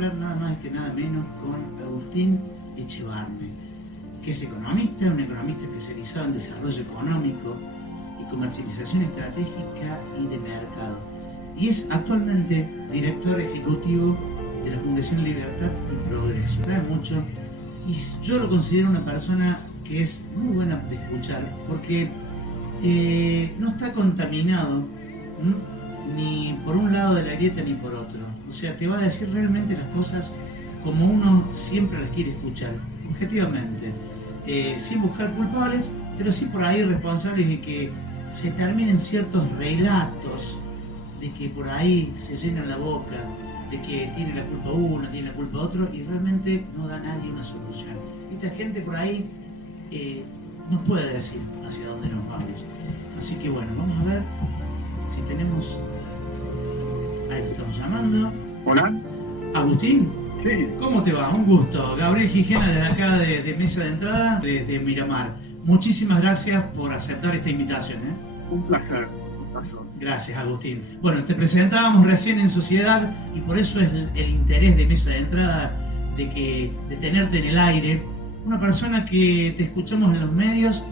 hablar nada más que nada menos con Agustín Echevarne, que es economista, un economista especializado en desarrollo económico y comercialización estratégica y de mercado. Y es actualmente director ejecutivo de la Fundación Libertad y Progreso. Sabe mucho y yo lo considero una persona que es muy buena de escuchar porque no está contaminado ni por un lado de la grieta ni por otro. O sea, te va a decir realmente las cosas como uno siempre las quiere escuchar, objetivamente, sin buscar culpables, pero sí por ahí responsables de que se terminen ciertos relatos, de que por ahí se llenan la boca, de que tiene la culpa uno, tiene la culpa otro, y realmente no da nadie una solución. Esta gente por ahí nos puede decir hacia dónde nos vamos. Así que bueno, vamos a ver si tenemos... Ahí lo estamos llamando. Hola. Agustín. Sí. ¿Cómo te va? Un gusto. Gabriel Gijena desde acá de Mesa de Entrada, de Miramar. Muchísimas gracias por aceptar esta invitación. Un placer. Gracias, Agustín. Bueno, te presentábamos recién en Sociedad y por eso es el interés de Mesa de Entrada de tenerte en el aire. Una persona que te escuchamos en los medios,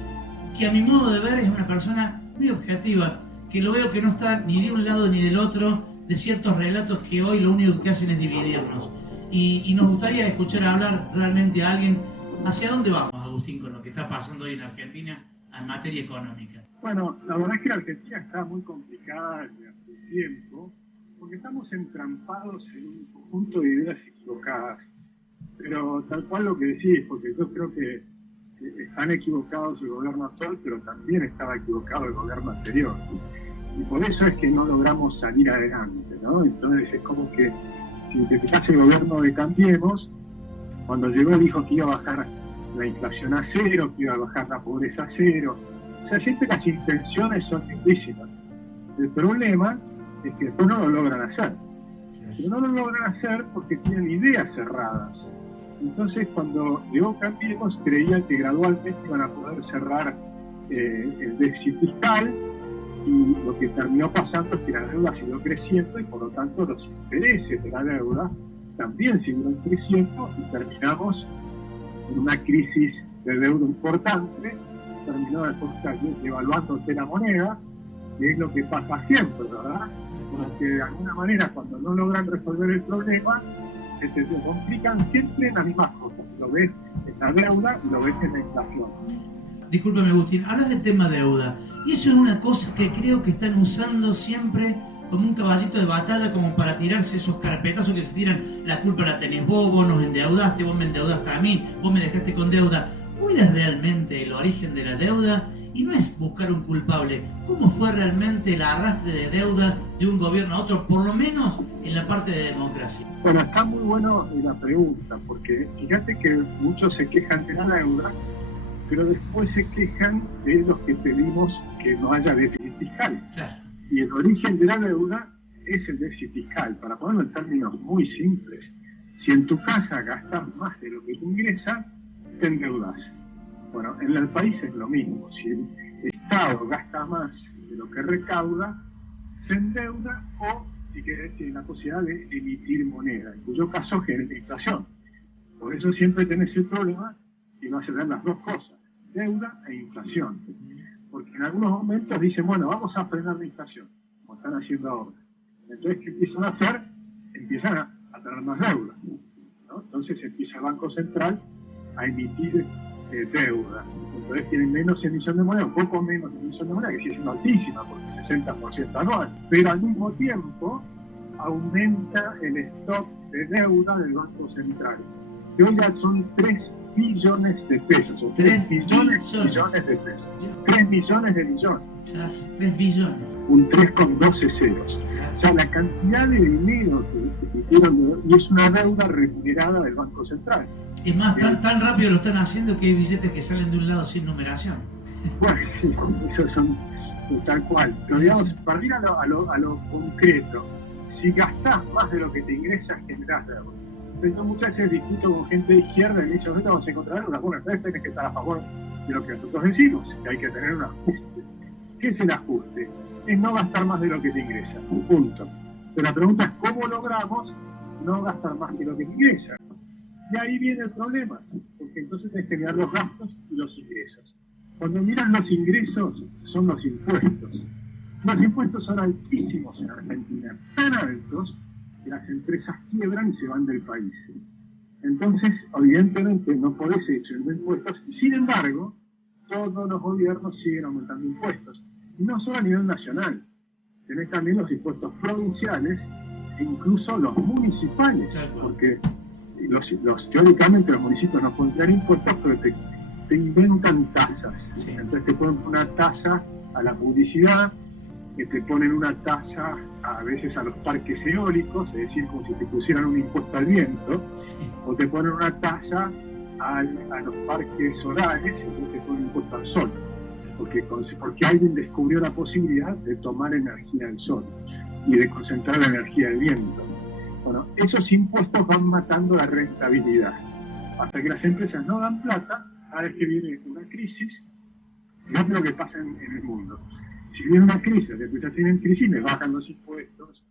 que a mi modo de ver es una persona muy objetiva, que lo veo que no está ni de un lado ni del otro de ciertos relatos que hoy lo único que hacen es dividirnos. Y nos gustaría escuchar hablar realmente a alguien. ¿Hacia dónde vamos, Agustín, con lo que está pasando hoy en Argentina en materia económica? Bueno, la verdad es que la Argentina está muy complicada desde hace tiempo, porque estamos entrampados en un conjunto de ideas equivocadas. Pero tal cual lo que decís, porque yo creo que están equivocados el gobierno actual, pero también estaba equivocado el gobierno anterior. Y por eso es que no logramos salir adelante, ¿no? Entonces es como que, si te fijas, el gobierno de Cambiemos, cuando llegó dijo que iba a bajar la inflación a cero, que iba a bajar la pobreza a cero. O sea, siempre las intenciones son lindísimas. El problema es que después no lo logran hacer. Pero no lo logran hacer porque tienen ideas cerradas. Entonces, cuando llegó Cambiemos, creían que gradualmente iban a poder cerrar el déficit fiscal, y lo que terminó pasando es que la deuda siguió creciendo y por lo tanto los intereses de la deuda también siguieron creciendo y terminamos en una crisis de deuda importante. Terminó después devaluándose la moneda, que es lo que pasa siempre, ¿verdad? Porque de alguna manera cuando no logran resolver el problema, se complican siempre en las mismas cosas. Lo ves en la deuda y lo ves en la inflación. Discúlpame, Agustín, hablas del tema deuda, y eso es una cosa que creo que están usando siempre como un caballito de batalla, como para tirarse esos carpetazos que se tiran, la culpa la tenés vos nos endeudaste, vos me endeudaste a mí, vos me dejaste con deuda. ¿Cuál es realmente el origen de la deuda? Y no es buscar un culpable. ¿Cómo fue realmente el arrastre de deuda de un gobierno a otro, por lo menos en la parte de democracia? Bueno, está muy bueno la pregunta, porque fíjate que muchos se quejan de la deuda, pero después se quejan de los que pedimos que no haya déficit fiscal. Claro. Y el origen de la deuda es el déficit fiscal. Para ponerlo en términos muy simples, si en tu casa gastas más de lo que te ingresa, te endeudas. Bueno, en el país es lo mismo. Si el Estado gasta más de lo que recauda, se endeuda, o si querés, tiene la posibilidad de emitir moneda, en cuyo caso genera inflación. Por eso siempre tenés el problema y vas a tener las dos cosas, deuda e inflación. Porque en algunos momentos dicen, bueno, vamos a frenar la inflación, como están haciendo ahora. Entonces, ¿qué empiezan a hacer? Empiezan a tener más deuda, ¿no? Entonces empieza el Banco Central a emitir deuda. Entonces tienen menos emisión de moneda, un poco menos emisión de moneda, que sigue siendo altísima, porque 60% anual. Pero al mismo tiempo aumenta el stock de deuda del Banco Central, que hoy ya son 3 billones de pesos, o 3 billones de pesos. 3 millones de millones. 3 billones. Un 3 con 12 ceros. O sea, la cantidad de dinero que hicieron, y es una deuda remunerada del Banco Central. Es más, tan rápido lo están haciendo que hay billetes que salen de un lado sin numeración. Bueno, sí, eso son tal cual. Pero digamos, para ir a lo concreto, si gastás más de lo que te ingresas, generás deuda. Entonces, muchas veces discuto con gente de izquierda y me dicen, ahorita vamos a encontrar una buena, entonces tenés que estar a favor de lo que nosotros decimos, que hay que tener un ajuste. ¿Qué es el ajuste? Es no gastar más de lo que te ingresa, un punto. Pero la pregunta es cómo logramos no gastan más que lo que ingresan. Y ahí viene el problema, porque entonces hay que mirar los gastos y los ingresos. Cuando miran los ingresos, son los impuestos. Los impuestos son altísimos en Argentina, tan altos que las empresas quiebran y se van del país. Entonces, evidentemente, no podés seguir subiendo impuestos, y sin embargo, todos los gobiernos siguen aumentando impuestos. Y no solo a nivel nacional, tenés también los impuestos provinciales e incluso los municipales, porque teóricamente los municipios no pueden tener impuestos, pero te inventan tasas. Sí. Entonces te ponen una tasa a la publicidad, que te ponen una tasa a veces a los parques eólicos, es decir, como si te pusieran un impuesto al viento, o te ponen una tasa a los parques solares, y te ponen un impuesto al sol, porque alguien descubrió la posibilidad de tomar energía del sol y de concentrar la energía del viento. Bueno, esos impuestos van matando la rentabilidad, hasta que las empresas no dan plata. Cada vez que viene una crisis, no es lo que pasa en el mundo. Si viene una crisis, las empresas tienen crisis, les bajan los impuestos,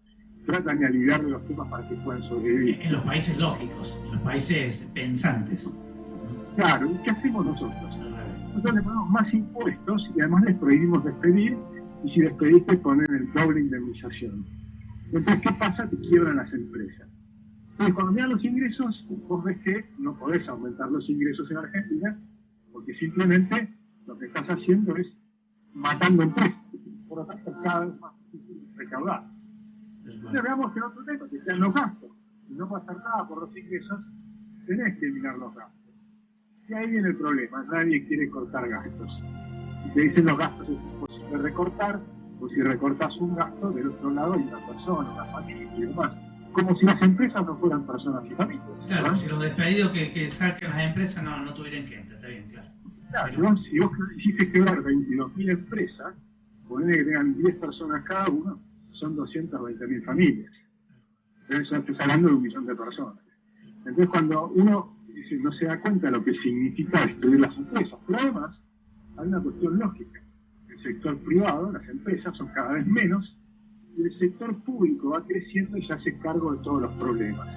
tratan de aliviar los temas para que puedan sobrevivir. En los países lógicos, en los países pensantes. Claro, ¿y qué hacemos nosotros? Nosotros le ponemos más impuestos y además les prohibimos despedir, y si despedís te ponen el doble indemnización. Entonces, ¿qué pasa? Te quiebran las empresas. Entonces, cuando miran los ingresos, vos ves que no podés aumentar los ingresos en Argentina, porque simplemente lo que estás haciendo es matando empresas. Por lo tanto, cada vez más difícil recaudar. Entonces, veamos que el otro tema, que sean los gastos. Si no va a hacer nada por los ingresos, tenés que eliminar los gastos. Y ahí viene el problema, nadie quiere cortar gastos. Si te dicen los gastos es imposible recortar, pues si recortas un gasto, del otro lado hay una persona, una familia y demás. Como si las empresas no fueran personas y familias. Claro, ¿no? Si los despedidos que saquen las empresas no tuvieran gente, está bien, claro. Claro, pero si vos hiciste quebrar 22.000 empresas, ponele que tengan 10 personas cada uno, son 220.000 familias. Entonces estás hablando de 1 millón de personas. Entonces cuando uno no se da cuenta de lo que significa destruir las empresas, pero además hay una cuestión lógica. El sector privado, las empresas son cada vez menos, y el sector público va creciendo y se hace cargo de todos los problemas.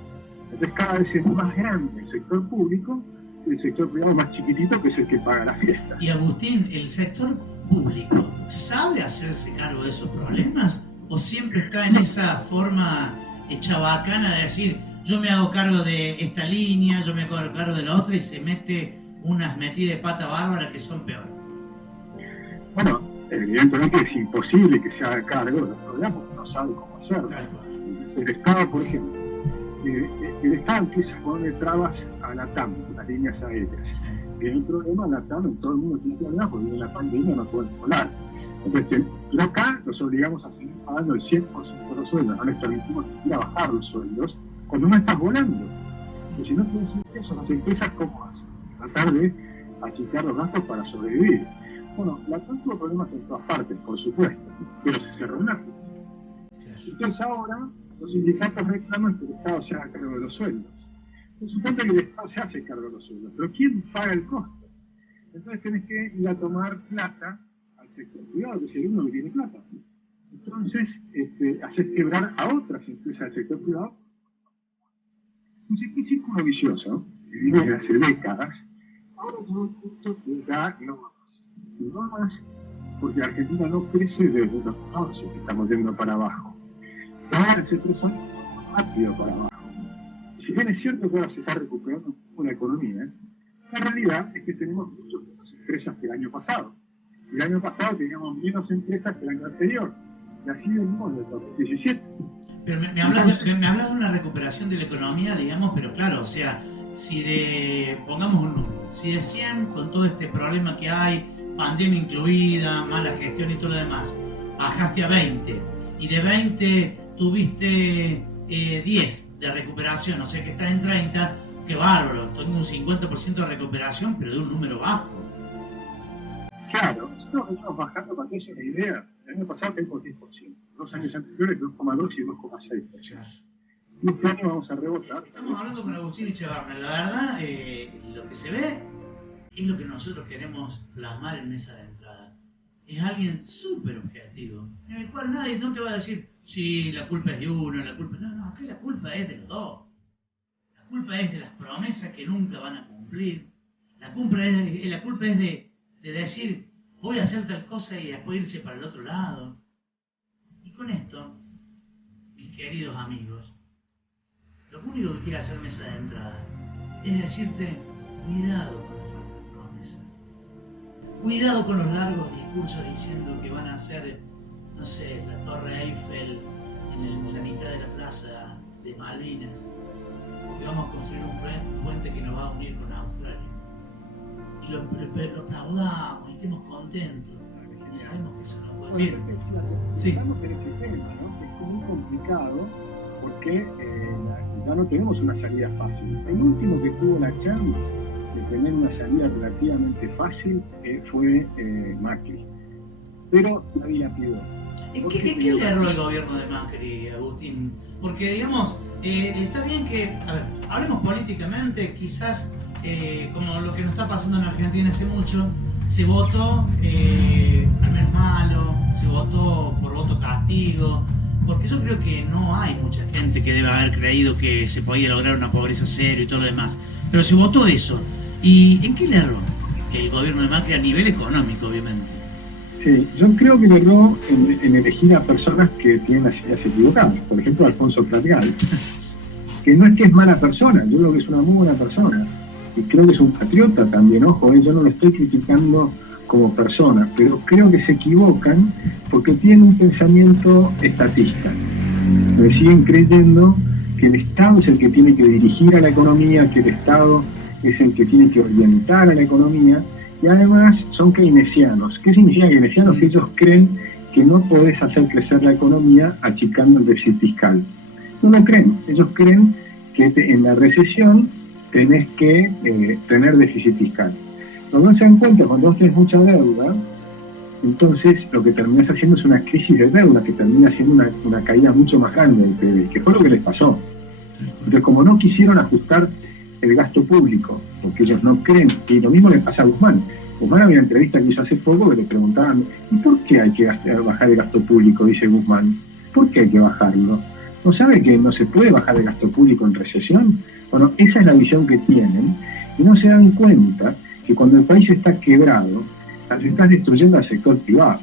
Entonces cada vez es más grande el sector público y el sector privado más chiquitito, que es el que paga la fiesta. Y Agustín, ¿el sector público sabe hacerse cargo de esos problemas? ¿O siempre está en esa forma chabacana de decir, yo me hago cargo de esta línea, yo me hago cargo de la otra, y se mete unas metidas de pata bárbara que son peores? Bueno, evidentemente es imposible que se haga cargo de los problemas porque no sabe cómo hacerlo. El Estado, por ejemplo, el Estado empieza a ponerle trabas a la TAM, las líneas aéreas. Tiene un problema la TAM, en todo el mundo tiene problemas porque en la pandemia no pueden volar. Entonces, pero acá los obligamos a seguir pagando el 100% de los sueldos, no les permitimos ir a bajar los sueldos cuando no estás volando. Porque si no tienes ingresos, las empresas, ¿cómo hacen? Tratar de achicar los gastos para sobrevivir. Bueno, la TAM tuvo problemas en todas partes, por supuesto, pero se cerró una crisis. Entonces ahora los sindicatos reclaman que el Estado se haga cargo de los sueldos. Se supone que el Estado se hace cargo de los sueldos, pero ¿quién paga el costo? Entonces tenés que ir a tomar plata al sector privado, que es el único que tiene plata. Entonces haces quebrar a otras empresas del sector privado. Entonces, ¿qué círculo vicioso? Que viene de hace décadas, ahora es un punto que ya no va más. Y no más porque Argentina no crece desde los 14, que estamos yendo para abajo. Ahora hace 3 años rápido para abajo. Si bien es cierto que ahora se está recuperando una economía, la realidad es que tenemos muchas menos empresas que el año pasado. El año pasado teníamos menos empresas que el año anterior. Y así venimos desde 2017. Pero me hablas de una recuperación de la economía, digamos, pero claro, o sea, pongamos un número, si de 100, con todo este problema que hay, pandemia incluida, mala gestión y todo lo demás, bajaste a 20, y de 20 tuviste 10 de recuperación, o sea que estás en 30, qué bárbaro, tengo un 50% de recuperación, pero de un número bajo. Claro, nosotros estamos bajando, para que haya una idea, el año pasado caímos 10%, 2 años anteriores 2,2 y 2,6%. Y este año vamos a rebotar. Estamos hablando con Agustín Echevarne, la verdad, lo que se ve es lo que nosotros queremos plasmar en mesa de entrada. Es alguien súper objetivo, en el cual nadie no te va a decir, sí, la culpa es de uno, la culpa... No, acá la culpa es de los dos. La culpa es de las promesas que nunca van a cumplir. La culpa es de decir, voy a hacer tal cosa y después irse para el otro lado. Y con esto, mis queridos amigos, lo único que quiere hacer Mesa de Entrada es decirte, cuidado con las promesas. Cuidado con los largos discursos diciendo que van a hacer, no sé, la Torre Eiffel en la mitad de la plaza de Malvinas, porque vamos a construir un puente que nos va a unir con Australia. Y lo aplaudamos y estemos contentos. Y sabemos que eso no puede ser. Sí. Estamos en ese tema, ¿no? Que es muy complicado porque ya no tenemos una salida fácil. El último que tuvo la chance de tener una salida relativamente fácil fue Macri. Pero la dilapidó. ¿En qué le erró el gobierno de Macri, Agustín? Porque, digamos, está bien que, a ver, hablemos políticamente, quizás, como lo que nos está pasando en Argentina hace mucho, se votó al mes malo, se votó por voto castigo, porque yo creo que no hay mucha gente que debe haber creído que se podía lograr una pobreza cero y todo lo demás, pero se votó eso. ¿Y en qué le erró el gobierno de Macri a nivel económico, obviamente? Sí, yo creo que le erró en elegir a personas que tienen las ideas equivocadas. Por ejemplo, Alfonso Pratgay, que no es que es mala persona, yo creo que es una muy buena persona. Y creo que es un patriota también, ojo, yo no lo estoy criticando como persona, pero creo que se equivocan porque tienen un pensamiento estatista. Me siguen creyendo que el Estado es el que tiene que dirigir a la economía, que el Estado es el que tiene que orientar a la economía, y además son keynesianos. ¿Qué significa keynesianos? Que ellos creen que no podés hacer crecer la economía achicando el déficit fiscal. No lo creen, ellos creen que en la recesión tenés que tener déficit fiscal. Lo que no se dan cuenta, cuando vos tenés mucha deuda, entonces lo que terminás haciendo es una crisis de deuda, que termina siendo una caída mucho más grande del PIB, que fue lo que les pasó. Entonces, como no quisieron ajustar el gasto público, porque ellos no creen, y lo mismo les pasa a Guzmán. Guzmán había una entrevista que hizo hace poco que le preguntaban, ¿y por qué hay que bajar el gasto público? Dice Guzmán, ¿por qué hay que bajarlo? ¿No sabe que no se puede bajar el gasto público en recesión? Bueno, esa es la visión que tienen, y no se dan cuenta que cuando el país está quebrado, estás destruyendo al sector privado.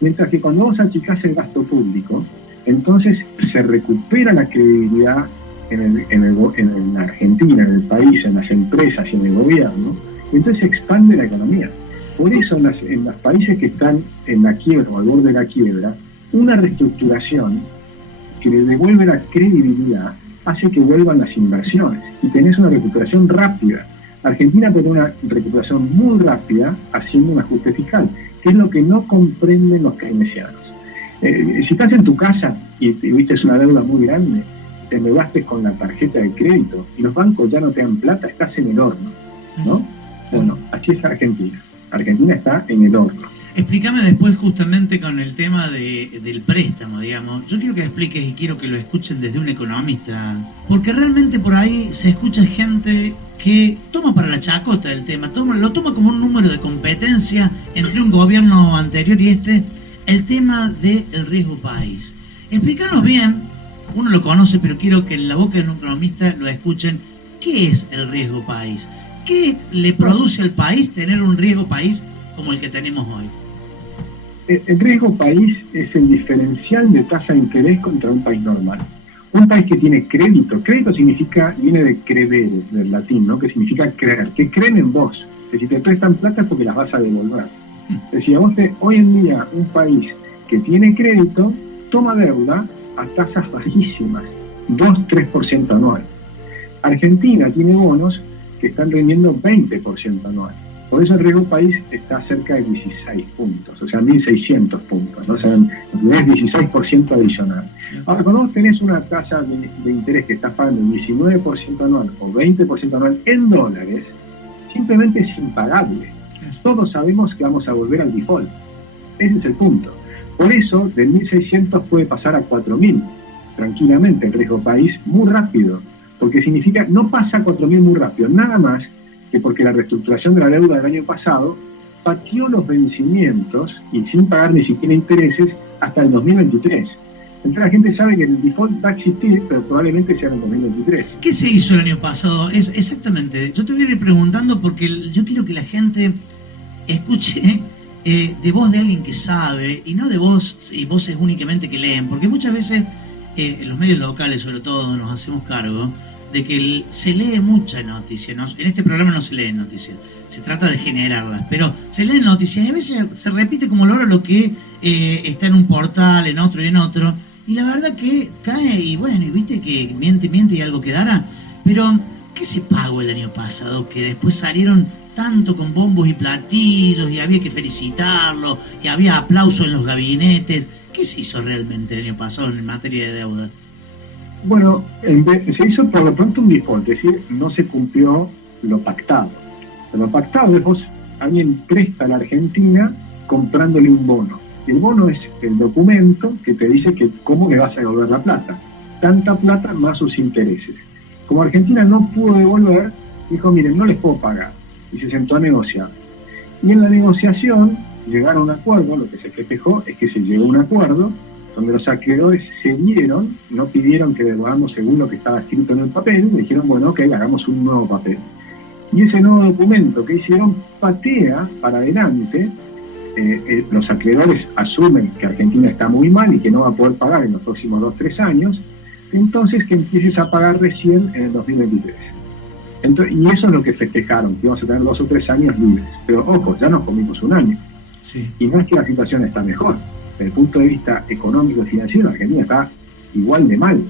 Mientras que cuando vos achicás el gasto público, entonces se recupera la credibilidad en la Argentina, en el país, en las empresas y en el gobierno, y entonces se expande la economía. Por eso en los países que están en la quiebra o al borde de la quiebra, una reestructuración que le devuelve la credibilidad hace que vuelvan las inversiones y tenés una recuperación rápida. Argentina tiene una recuperación muy rápida haciendo un ajuste fiscal, que es lo que no comprenden los keynesianos. Si estás en tu casa y viste una deuda muy grande, te endeudaste con la tarjeta de crédito y los bancos ya no te dan plata, estás en el horno, ¿no? Bueno, así es Argentina. Argentina está en el horno. Explícame después justamente con el tema del préstamo, digamos. Yo quiero que expliques y quiero que lo escuchen desde un economista, porque realmente por ahí se escucha gente que toma para la chacota el tema, lo toma como un número de competencia entre un gobierno anterior y el tema del riesgo país. Explícanos bien, uno lo conoce, pero quiero que en la boca de un economista lo escuchen, ¿qué es el riesgo país? ¿Qué le produce al país tener un riesgo país como el que tenemos hoy? El riesgo país es el diferencial de tasa de interés contra un país normal. Un país que tiene crédito viene de credere, del latín, ¿no? Que significa creer, que creen en vos, que si te prestan plata es porque las vas a devolver. Es decir, hoy en día un país que tiene crédito toma deuda a tasas bajísimas, 2-3% anual. Argentina tiene bonos que están rindiendo 20% anual. Por eso el riesgo país está cerca de 16 puntos, o sea, 1.600 puntos, ¿no? O sea, es 16% adicional. Ahora, cuando vos tenés una tasa de interés que estás pagando 19% anual o 20% anual en dólares, simplemente es impagable. Todos sabemos que vamos a volver al default. Ese es el punto. Por eso, de 1.600 puede pasar a 4.000, tranquilamente, el riesgo país, muy rápido. Porque significa, no pasa a 4.000 muy rápido, nada más que porque la reestructuración de la deuda del año pasado pateó los vencimientos y sin pagar ni siquiera intereses hasta el 2023. Entonces la gente sabe que el default va a existir, pero probablemente sea en el 2023. ¿Qué se hizo el año pasado? Exactamente, yo te voy a ir preguntando porque yo quiero que la gente escuche de voz de alguien que sabe y no de voz y voces únicamente que leen, porque muchas veces en los medios locales sobre todo nos hacemos cargo de que se lee mucha noticia, ¿no? En este programa no se leen noticias, se trata de generarlas, pero se leen noticias y a veces se repite como loro lo que está en un portal, en otro y en otro, y la verdad que cae y bueno, y viste que miente y algo quedará, pero ¿qué se pagó el año pasado? Que después salieron tanto con bombos y platillos y había que felicitarlo y había aplausos en los gabinetes. ¿Qué se hizo realmente el año pasado en materia de deuda? Bueno, se hizo por lo pronto un default, es decir, no se cumplió lo pactado. Lo pactado es alguien presta a la Argentina comprándole un bono. Y el bono es el documento que te dice que cómo le vas a devolver la plata. Tanta plata más sus intereses. Como Argentina no pudo devolver, dijo, miren, no les puedo pagar. Y se sentó a negociar. Y en la negociación llegaron a un acuerdo, lo que se festejó es que se llegó a un acuerdo donde los acreedores cedieron, no pidieron que devolvamos según lo que estaba escrito en el papel, dijeron, bueno, ok, hagamos un nuevo papel. Y ese nuevo documento que hicieron patea para adelante, los acreedores asumen que Argentina está muy mal y que no va a poder pagar en los próximos 2-3 años, entonces que empieces a pagar recién en el 2023. Entonces, y eso es lo que festejaron, que íbamos a tener 2 o 3 años libres. Pero ojo, ya nos comimos un año. Sí. Y no es que la situación está mejor. Desde el punto de vista económico y financiero, Argentina está igual de mal.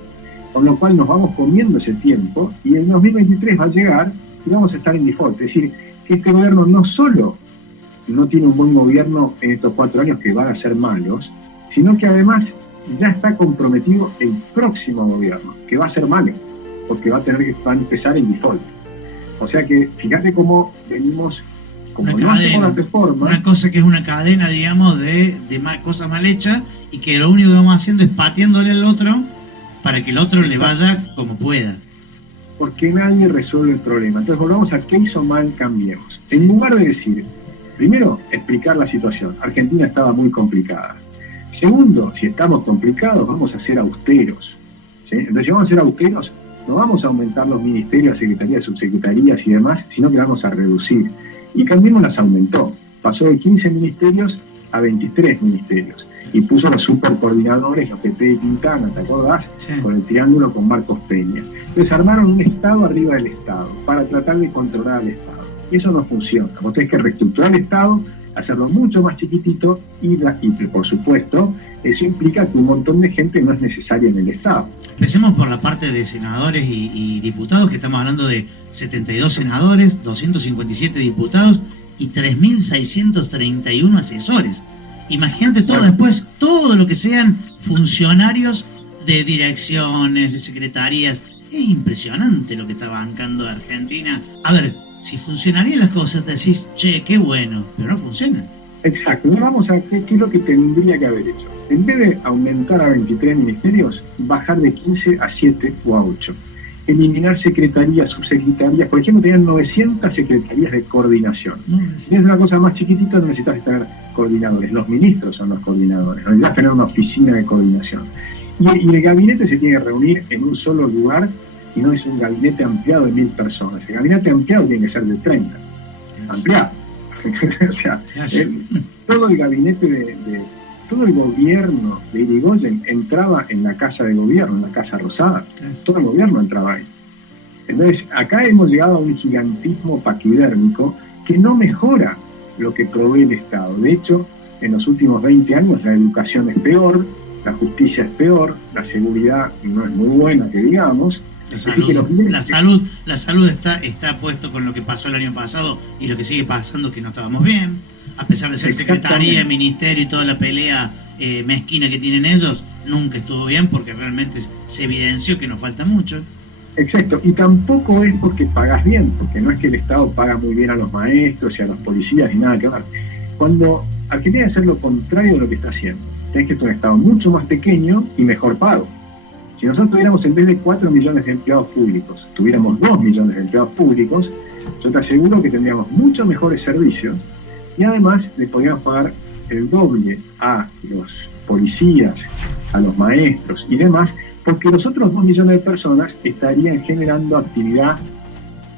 Con lo cual nos vamos comiendo ese tiempo y el 2023 va a llegar y vamos a estar en default. Es decir, que este gobierno no solo no tiene un buen gobierno en estos 4 años que van a ser malos, sino que además ya está comprometido el próximo gobierno, que va a ser malo, porque va a empezar en default. O sea que, fíjate cómo venimos, como una no cadena, hacemos la reforma... Una cosa que es una cadena, digamos, de cosas mal hechas, y que lo único que vamos haciendo es pateándole al otro para que el otro le vaya como pueda. Porque nadie resuelve el problema. Entonces volvamos a qué hizo mal, cambiemos. En lugar de decir, primero, explicar la situación. Argentina estaba muy complicada. Segundo, si estamos complicados, vamos a ser austeros. ¿Sí? Entonces, si vamos a ser austeros, no vamos a aumentar los ministerios, secretarías, subsecretarías y demás, sino que vamos a reducir. Y Cambiemos las aumentó. Pasó de 15 ministerios a 23 ministerios. Y puso los supercoordinadores, los PP de Quintana, ¿te acordás? Sí. Con el triángulo con Marcos Peña. Entonces armaron un Estado arriba del Estado, para tratar de controlar al Estado. Y eso no funciona. Vos tenés que reestructurar el Estado, hacerlo mucho más chiquitito y por supuesto, eso implica que un montón de gente no es necesaria en el Estado. Empecemos por la parte de senadores y diputados, que estamos hablando de 72 senadores, 257 diputados y 3.631 asesores. Imagínate todo después, todo lo que sean funcionarios de direcciones, de secretarías. Es impresionante lo que está bancando Argentina. A ver, si funcionarían las cosas, decís, che, qué bueno, pero no funcionan. Exacto, ahora vamos a ver qué es lo que tendría que haber hecho. En vez de aumentar a 23 ministerios, bajar de 15 a 7 o a 8. Eliminar secretarías, subsecretarías. Por ejemplo, tenían 900 secretarías de coordinación. Si es una cosa más chiquitita, no necesitas tener coordinadores. Los ministros son los coordinadores. No necesitas tener una oficina de coordinación. Y el gabinete se tiene que reunir en un solo lugar y no es un gabinete ampliado de 1.000 personas. El gabinete ampliado tiene que ser de 30. Ampliado. O sea, todo el gabinete todo el gobierno de Irigoyen entraba en la Casa de Gobierno, en la Casa Rosada. Todo el gobierno entraba ahí. Entonces, acá hemos llegado a un gigantismo paquidérmico que no mejora lo que provee el Estado. De hecho, en los últimos 20 años la educación es peor, la justicia es peor, la seguridad no es muy buena, que digamos. La salud está puesto con lo que pasó el año pasado y lo que sigue pasando, que no estábamos bien. A pesar de ser secretaría, ministerio y toda la pelea mezquina que tienen ellos, nunca estuvo bien porque realmente se evidenció que nos falta mucho. Exacto, y tampoco es porque pagás bien, porque no es que el Estado paga muy bien a los maestros y a los policías ni nada que ver. Cuando Argentina hacer lo contrario de lo que está haciendo, tenés que tener un Estado mucho más pequeño y mejor pago. Si nosotros tuviéramos, en vez de 4 millones de empleados públicos, tuviéramos 2 millones de empleados públicos, yo te aseguro que tendríamos mucho mejores servicios y además le podríamos pagar el doble a los policías a los maestros y demás, porque los otros 2 millones de personas estarían generando actividad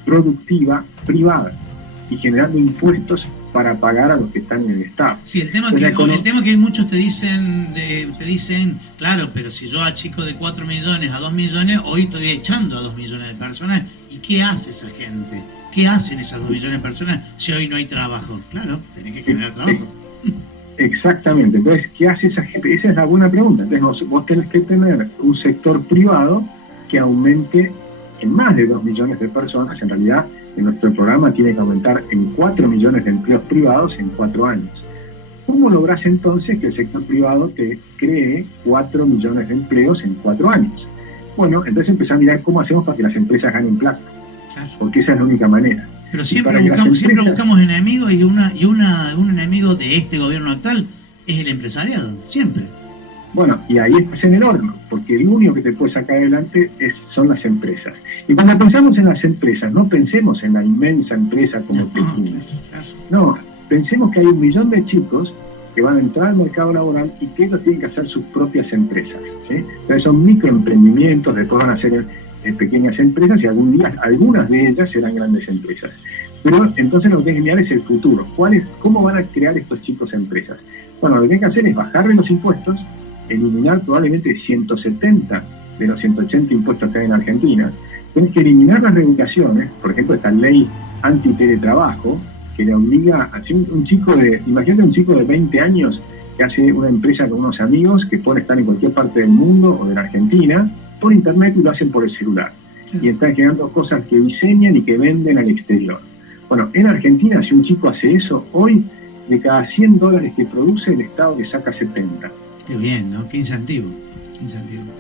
productiva privada y generando impuestos para pagar a los que están en el Estado. Sí, el tema que muchos te dicen, claro, pero si yo achico de 4 millones a 2 millones, hoy estoy echando a 2 millones de personas, ¿y qué hace esa gente? ¿Qué hacen esas 2 millones de personas si hoy no hay trabajo? Claro, tenés que generar trabajo. Exactamente, entonces, ¿qué hace esa gente? Esa es la buena pregunta. Entonces vos tenés que tener un sector privado que aumente en más de 2 millones de personas. En realidad, en nuestro programa tiene que aumentar en 4 millones de empleos privados en 4 años. ¿Cómo lográs entonces que el sector privado te cree 4 millones de empleos en 4 años? Bueno, entonces empezá a mirar cómo hacemos para que las empresas ganen plata, porque esa es la única manera. Pero siempre buscamos enemigos, y un enemigo de este gobierno actual es el empresariado, siempre. Bueno, y ahí estás en el horno, porque el único que te puede sacar adelante son las empresas. Y cuando pensamos en las empresas, no pensemos en la inmensa empresa como Tequila. No, pensemos que hay 1 millón de chicos que van a entrar al mercado laboral y que ellos tienen que hacer sus propias empresas, ¿sí? Entonces son microemprendimientos, después van a ser pequeñas empresas y algún día algunas de ellas serán grandes empresas. Pero entonces lo que hay que mirar es el futuro. ¿Cómo van a crear estos chicos empresas? Bueno, lo que hay que hacer es bajarle los impuestos, eliminar probablemente 170 de los 180 impuestos que hay en Argentina. Tienes que eliminar las regulaciones, por ejemplo, esta ley anti-teletrabajo, que le obliga a imagínate un chico de 20 años que hace una empresa con unos amigos que pueden estar en cualquier parte del mundo o de la Argentina, por internet, y lo hacen por el celular. Y están generando cosas que diseñan y que venden al exterior. Bueno, en Argentina, si un chico hace eso, hoy, de cada $100 que produce, el Estado le saca 70. Qué bien, ¿no? Qué incentivo.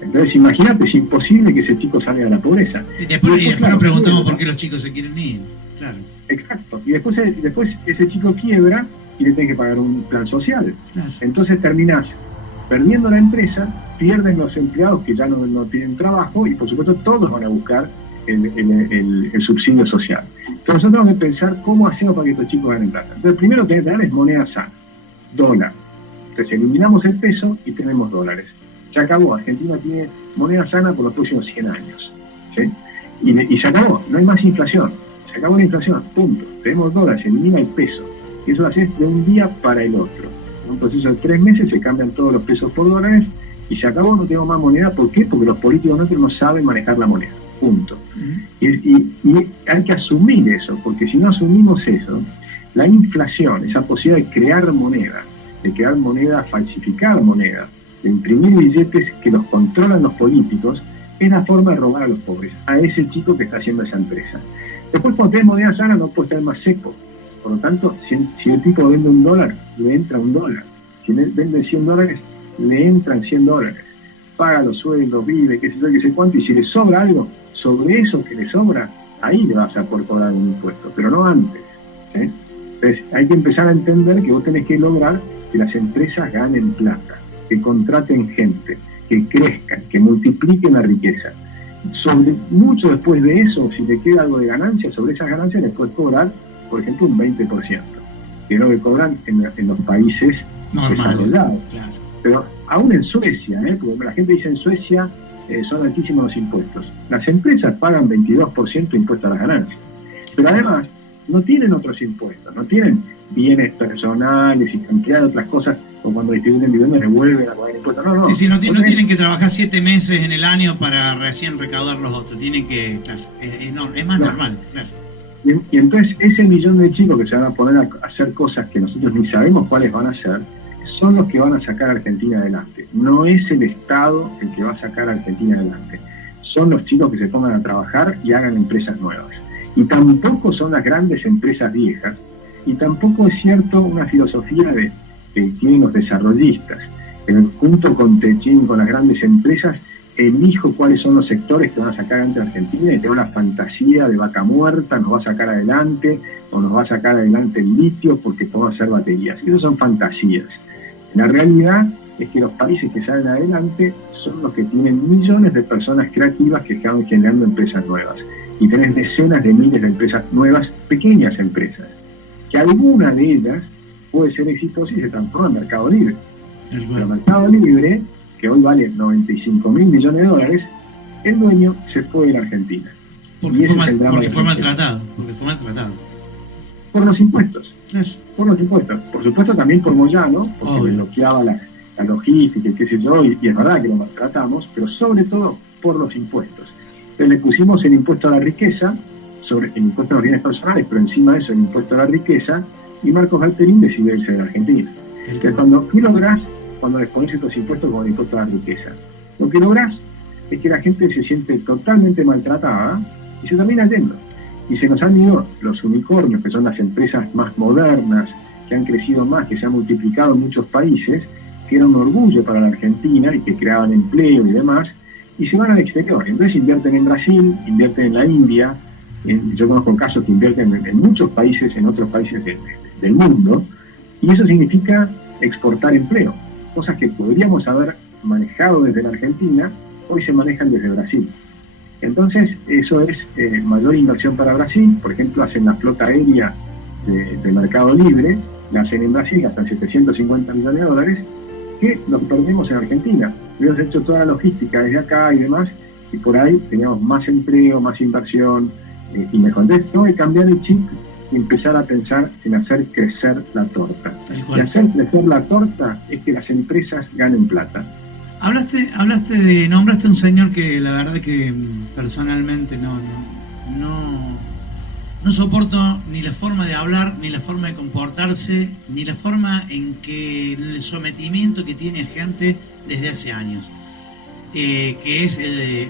Entonces, imagínate, es imposible que ese chico salga de la pobreza. Y después nos preguntamos por qué los chicos se quieren ir. Claro. Exacto. Y después ese chico quiebra y le tiene que pagar un plan social. Claro. Entonces terminás perdiendo la empresa, pierden los empleados que ya no tienen trabajo y, por supuesto, todos van a buscar el subsidio social. Entonces nosotros tenemos que pensar cómo hacemos para que estos chicos ganen plata. Entonces, primero lo que tenemos que tener es moneda sana, dólar. Entonces eliminamos el peso y tenemos dólares. Se acabó. Argentina tiene moneda sana por los próximos 100 años. ¿Sí? Y se acabó. No hay más inflación. Se acabó la inflación. Punto. Tenemos dólares, se elimina el peso. Y eso lo haces de un día para el otro. En un proceso de 3 meses se cambian todos los pesos por dólares y se acabó. No tenemos más moneda. ¿Por qué? Porque los políticos nuestros no saben manejar la moneda. Punto. Y hay que asumir eso, porque si no asumimos eso, la inflación, esa posibilidad de crear moneda, falsificar moneda, de imprimir billetes que los controlan los políticos, es la forma de robar a los pobres, a ese chico que está haciendo esa empresa. Después, cuando tenés moneda sana, no puede estar más seco. Por lo tanto, si el tipo vende $1, le entra $1. Si vende $100, le entran $100. Paga los sueldos, vive, qué sé cuánto, y si le sobra algo, sobre eso que le sobra, ahí le vas a poder cobrar un impuesto, pero no antes. ¿Sí? Entonces, hay que empezar a entender que vos tenés que lograr que las empresas ganen plata, que contraten gente, que crezcan, que multipliquen la riqueza. Mucho después de eso, si te queda algo de ganancia, sobre esas ganancias les puedes cobrar, por ejemplo, un 20%, que es lo que cobran en los países desarrollados. Claro. Pero aún en Suecia, porque la gente dice en Suecia son altísimos los impuestos. Las empresas pagan 22% de impuestos a las ganancias. Pero además, no tienen otros impuestos, no tienen bienes personales y cantidad de otras cosas, o cuando distribuyen dividendos les vuelven a pagar impuestos. No tienen que trabajar 7 meses en el año para recién recaudar los otros. Tienen que, claro, es más normal, claro. Y entonces ese millón de chicos que se van a poner a hacer cosas que nosotros ni sabemos cuáles van a hacer, son los que van a sacar a Argentina adelante. No es el Estado el que va a sacar a Argentina adelante. Son los chicos que se pongan a trabajar y hagan empresas nuevas. Y tampoco son las grandes empresas viejas, y tampoco es cierto una filosofía que tienen los desarrollistas. Junto con Techín, con las grandes empresas, elijo cuáles son los sectores que van a sacar adelante a Argentina y tengo la fantasía de vaca muerta, nos va a sacar adelante, o nos va a sacar adelante el litio porque podemos hacer baterías. Esas son fantasías. La realidad es que los países que salen adelante son los que tienen millones de personas creativas que están generando empresas nuevas. Y tenés decenas de miles de empresas nuevas, pequeñas empresas, que alguna de ellas puede ser exitosa y se transforma en Mercado Libre. Pero Mercado Libre que hoy vale 95.000 millones de dólares, el dueño se fue de la Argentina. Porque fue maltratado. Por los impuestos. Eso. Por los impuestos. Por supuesto también por Moyano, porque bloqueaba la logística y qué sé yo, y es verdad que lo maltratamos, pero sobre todo por los impuestos. Entonces le pusimos el impuesto a la riqueza, sobre el impuesto a los bienes personales, pero encima de eso el impuesto a la riqueza, y Marcos Galperín decidió irse de Argentina. Entonces ¿qué lográs cuando les pones estos impuestos como el impuesto a la riqueza? Lo que lográs es que la gente se siente totalmente maltratada y se termina yendo. Y se nos han ido los unicornios, que son las empresas más modernas, que han crecido más, que se han multiplicado en muchos países, que era un orgullo para la Argentina y que creaban empleo y demás, y se van al exterior. Entonces invierten en Brasil, invierten en la India, yo conozco casos que invierten en muchos países, en otros países del mundo, y eso significa exportar empleo, cosas que podríamos haber manejado desde la Argentina, hoy se manejan desde Brasil. Entonces, eso es mayor inversión para Brasil. Por ejemplo, hacen la flota aérea de Mercado Libre, la hacen en Brasil, gastan 750 millones de dólares, que los perdemos en Argentina. Hemos hecho toda la logística desde acá y demás, y por ahí teníamos más empleo, más inversión, y mejor. Entonces, tengo que cambiar el chip y empezar a pensar en hacer crecer la torta. Y hacer crecer la torta es que las empresas ganen plata. Nombraste a un señor que la verdad que personalmente no soporto ni la forma de hablar, ni la forma de comportarse, ni la forma en que el sometimiento que tiene a gente desde hace años, que es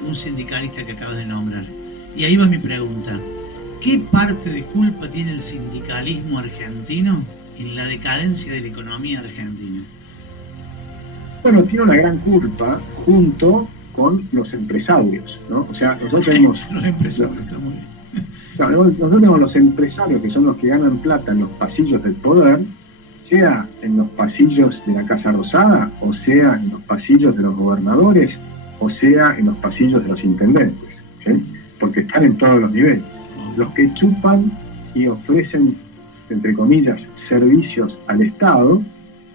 un sindicalista que acabas de nombrar. Y ahí va mi pregunta: ¿qué parte de culpa tiene el sindicalismo argentino en la decadencia de la economía argentina? Bueno, tiene una gran culpa junto con los empresarios, ¿no? O sea, nosotros tenemos... los empresarios, está muy bien. Claro, nosotros tenemos los empresarios, que son los que ganan plata en los pasillos del poder, sea en los pasillos de la Casa Rosada, o sea en los pasillos de los gobernadores, o sea en los pasillos de los intendentes, ¿sí? Porque están en todos los niveles. Los que chupan y ofrecen, entre comillas, servicios al Estado,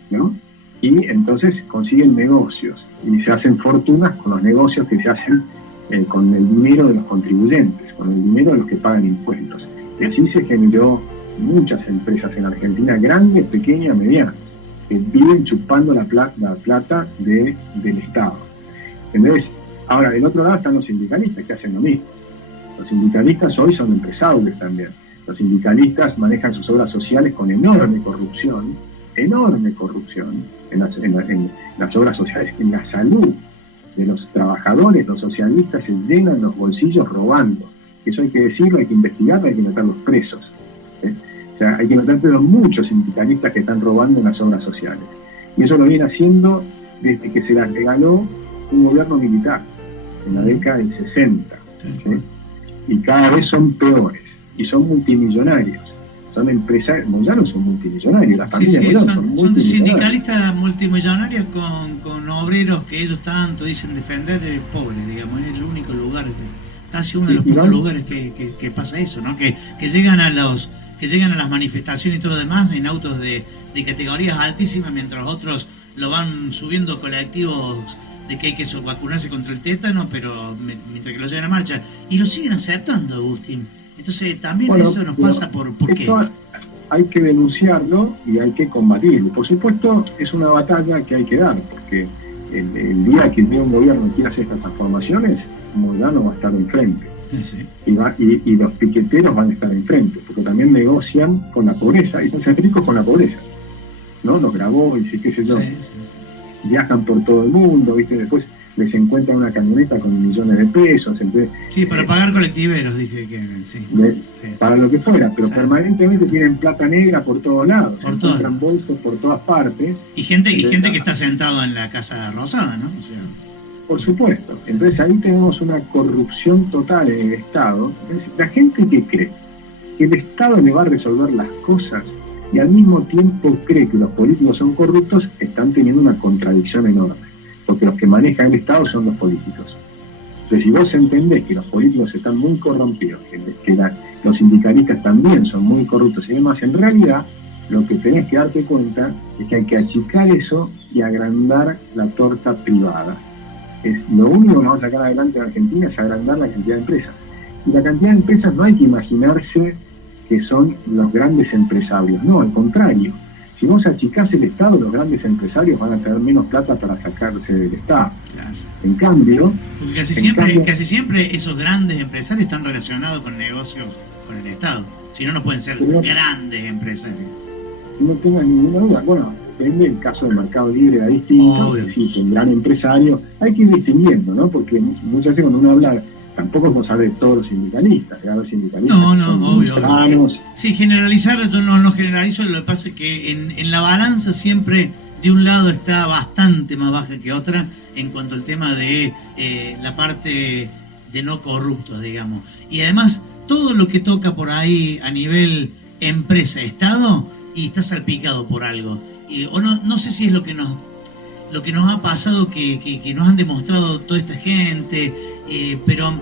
¿no? Y entonces consiguen negocios y se hacen fortunas con los negocios que se hacen con el dinero de los contribuyentes, con el dinero de los que pagan impuestos. Y así se generó muchas empresas en Argentina, grandes, pequeñas, medianas, que viven chupando la plata del Estado. Entonces, ahora del otro lado están los sindicalistas que hacen lo mismo. Los sindicalistas hoy son empresarios también. Los sindicalistas manejan sus obras sociales con enorme corrupción en las obras sociales, en la salud de los trabajadores. Los socialistas se llenan los bolsillos robando. Eso hay que decirlo, hay que investigarlo, hay que meterlos presos. O sea, hay que meter presos muchos sindicalistas que están robando en las obras sociales. Y eso lo viene haciendo desde que se las regaló un gobierno militar, en la década del 60. ¿Sí? Y cada vez son peores, y son multimillonarios. Son empresarios, Moyano son multimillonarios, las familias son sindicalistas multimillonarios con obreros que ellos tanto dicen defender de pobres, digamos. Es el único lugar, casi uno de los pocos lugares que pasa eso, ¿no? Que llegan a las manifestaciones y todo lo demás en autos de categorías altísimas, mientras otros lo van subiendo colectivos de que hay que vacunarse contra el tétano, pero mientras que lo llevan a marcha, y lo siguen aceptando, Agustín. Entonces también eso nos pasa por qué. Hay que denunciarlo y hay que combatirlo. Por supuesto, es una batalla que hay que dar, porque el día que llegue un gobierno que quiera hacer estas transformaciones, Moyano va a estar enfrente. Sí. Y los piqueteros van a estar enfrente, porque también negocian con la pobreza, y son ricos con la pobreza, ¿no? Los grabó y qué sé yo. Sí. Viajan por todo el mundo, ¿viste? Después les encuentran una camioneta con millones de pesos. Entonces, sí, para pagar colectiveros, dije que sí. Para lo que fuera, pero permanentemente tienen plata negra por todos lados, encuentran bolsos por todas partes. Y gente que está sentado en la Casa Rosada, ¿no? O sea, por supuesto. Entonces ahí tenemos una corrupción total en el Estado. Entonces, la gente que cree que el Estado le va a resolver las cosas y al mismo tiempo cree que los políticos son corruptos, están teniendo una contradicción enorme, porque los que manejan el Estado son los políticos. Entonces, si vos entendés que los políticos están muy corrompidos, que los sindicalistas también son muy corruptos y demás, en realidad lo que tenés que darte cuenta es que hay que achicar eso y agrandar la torta privada. Es lo único que vamos a sacar adelante en Argentina, es agrandar la cantidad de empresas. Y la cantidad de empresas no hay que imaginarse que son los grandes empresarios, no, al contrario. Si vos achicás el Estado, los grandes empresarios van a tener menos plata para sacarse del Estado. Claro. En cambio... Porque casi siempre esos grandes empresarios están relacionados con negocios con el Estado. Si no, no pueden ser grandes empresarios. No tengas ninguna duda. Bueno, depende del caso del mercado libre, era distinto. Sí, que un gran empresario. Hay que ir distinguiendo, ¿no? Porque muchas veces cuando uno habla, tampoco es cosa de todos los sindicalistas. Los sindicalistas obvio. Sí, generalizar, yo no generalizo, lo que pasa es que en la balanza siempre de un lado está bastante más baja que otra en cuanto al tema de la parte de no corruptos, digamos. Y además, todo lo que toca por ahí a nivel empresa-estado, y está salpicado por algo. O no sé si es lo que nos ha pasado, que nos han demostrado toda esta gente, pero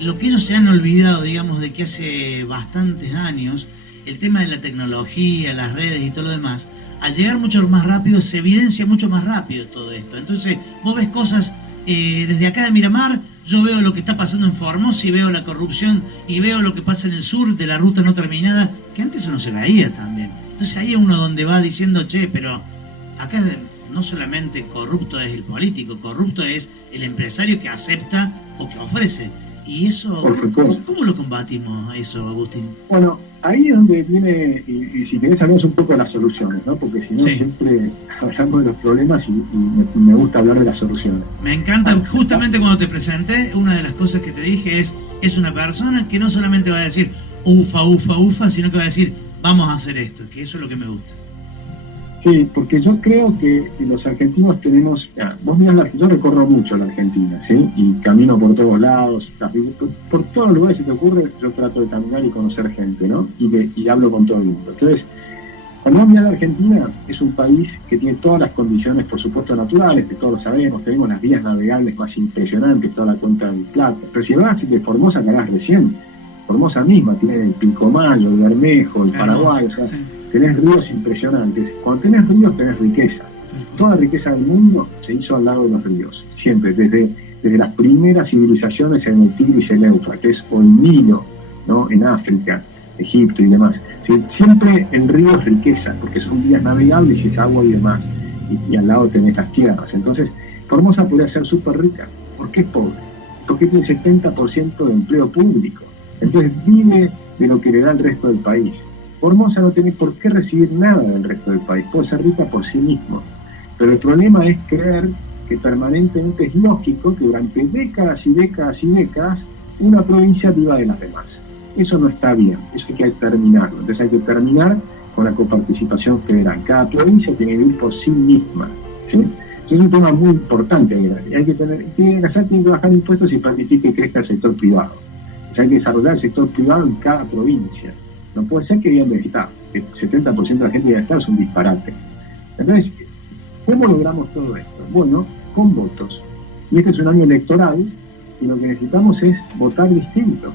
lo que ellos se han olvidado, digamos, de que hace bastantes años, el tema de la tecnología, las redes y todo lo demás, al llegar mucho más rápido, se evidencia mucho más rápido todo esto. Entonces, vos ves cosas desde acá de Miramar, yo veo lo que está pasando en Formosa y veo la corrupción y veo lo que pasa en el sur de la ruta no terminada, que antes eso no se veía también. Entonces ahí es uno donde va diciendo, che, pero acá no solamente corrupto es el político, corrupto es el empresario que acepta o que ofrece. Y eso, ¿cómo lo combatimos eso, Agustín? Bueno, ahí es donde viene, y si querés hablamos un poco de las soluciones, ¿no? Porque si no, siempre hablamos de los problemas y me gusta hablar de las soluciones. Me encanta, justamente cuando te presenté, una de las cosas que te dije es una persona que no solamente va a decir ufa, sino que va a decir, vamos a hacer esto, que eso es lo que me gusta. Sí, porque yo creo que los argentinos tenemos... Vos mirás, yo recorro mucho la Argentina, ¿sí? Y camino por todos lados, por todos los lugares que te ocurre, yo trato de caminar y conocer gente, ¿no? Y hablo con todo el mundo. Entonces, cuando vos mirás la Argentina, es un país que tiene todas las condiciones, por supuesto, naturales, que todos lo sabemos, tenemos las vías navegables más impresionantes, toda la cuenca del Plata. Pero si vas de Formosa, que harás recién, Formosa misma tiene el Pilcomayo, el Bermejo, el Paraguay, o sea... Sí. Tenés ríos impresionantes. Cuando tenés ríos, tenés riqueza. Toda riqueza del mundo se hizo al lado de los ríos. Siempre, desde las primeras civilizaciones en el Tigris y el Éufrates, o el Nilo, ¿no? En África, Egipto y demás. Siempre el río es riqueza, porque son vías navegables y es agua y demás. Y al lado tenés las tierras. Entonces, Formosa podría ser súper rica. ¿Por qué es pobre? Porque tiene 70% de empleo público. Entonces vive de lo que le da el resto del país. Formosa no tiene por qué recibir nada del resto del país, puede ser rica por sí mismo. Pero el problema es creer que permanentemente es lógico que durante décadas y décadas y décadas una provincia viva de las demás. Eso no está bien, eso hay que terminarlo. Entonces hay que terminar con la coparticipación federal. Cada provincia tiene que vivir por sí misma, ¿sí? Es un tema muy importante. Hay que bajar impuestos y permitir que crezca el sector privado. O sea, hay que desarrollar el sector privado en cada provincia. No puede ser que vivan del Estado, que el 70% de la gente viva del Estado es un disparate. Entonces, ¿cómo logramos todo esto? Bueno, con votos. Y este es un año electoral y lo que necesitamos es votar distinto.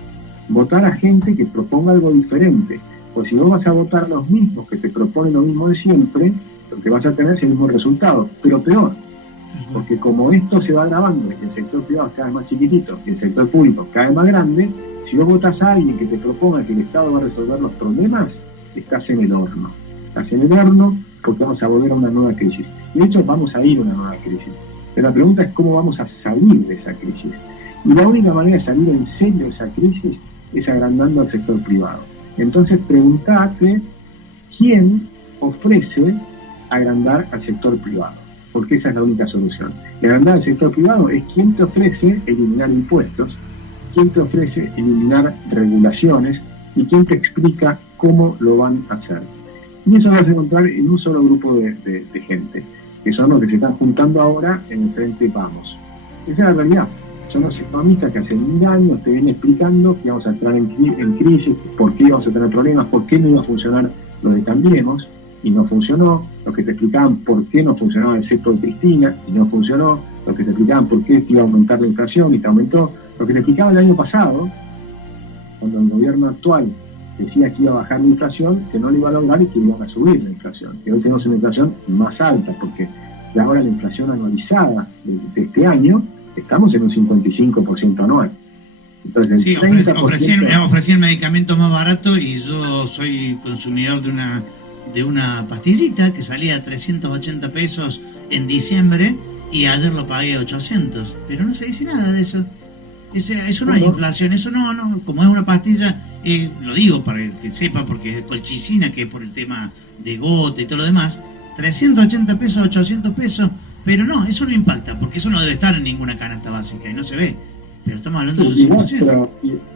Votar a gente que proponga algo diferente. Pues si vos vas a votar a los mismos que te proponen lo mismo de siempre, lo que vas a tener es el mismo resultado, pero peor. Porque como esto se va agravando, y que el sector privado es cada vez más chiquitito y el sector público cada vez más grande, si vos votás a alguien que te proponga que el Estado va a resolver los problemas, estás en el horno. Estás en el horno porque vamos a volver a una nueva crisis. De hecho, vamos a ir a una nueva crisis. Pero la pregunta es cómo vamos a salir de esa crisis. Y la única manera de salir en serio de esa crisis es agrandando al sector privado. Entonces, preguntate quién ofrece agrandar al sector privado. Porque esa es la única solución. Y agrandar al sector privado es quién te ofrece eliminar impuestos, quién te ofrece eliminar regulaciones y quién te explica cómo lo van a hacer. Y eso lo vas a encontrar en un solo grupo de gente, que son los que se están juntando ahora en el Frente Vamos. Esa es la realidad. Son los economistas que hace 1000 años te vienen explicando que vamos a entrar en crisis, por qué íbamos a tener problemas, por qué no iba a funcionar lo de Cambiemos, y no funcionó. Los que te explicaban por qué no funcionaba el cepo de Cristina, y no funcionó. Los que te explicaban por qué iba a aumentar la inflación, y te aumentó. Lo que te explicaba el año pasado, cuando el gobierno actual decía que iba a bajar la inflación, que no lo iba a lograr y que iban a subir la inflación. Y hoy tenemos una inflación más alta, porque ahora la inflación anualizada de este año, estamos en un 55% anual. Entonces, sí, 30%... ofrecían medicamentos más baratos y yo soy consumidor de una pastillita que salía a 380 pesos en diciembre y ayer lo pagué a 800, pero no se dice nada de eso. Eso no es inflación, eso no, como es una pastilla, lo digo para que sepa, porque es colchicina, que es por el tema de gota y todo lo demás, 380 pesos, 800 pesos, pero no, eso no impacta, porque eso no debe estar en ninguna canasta básica y no se ve, pero estamos hablando de un 5%.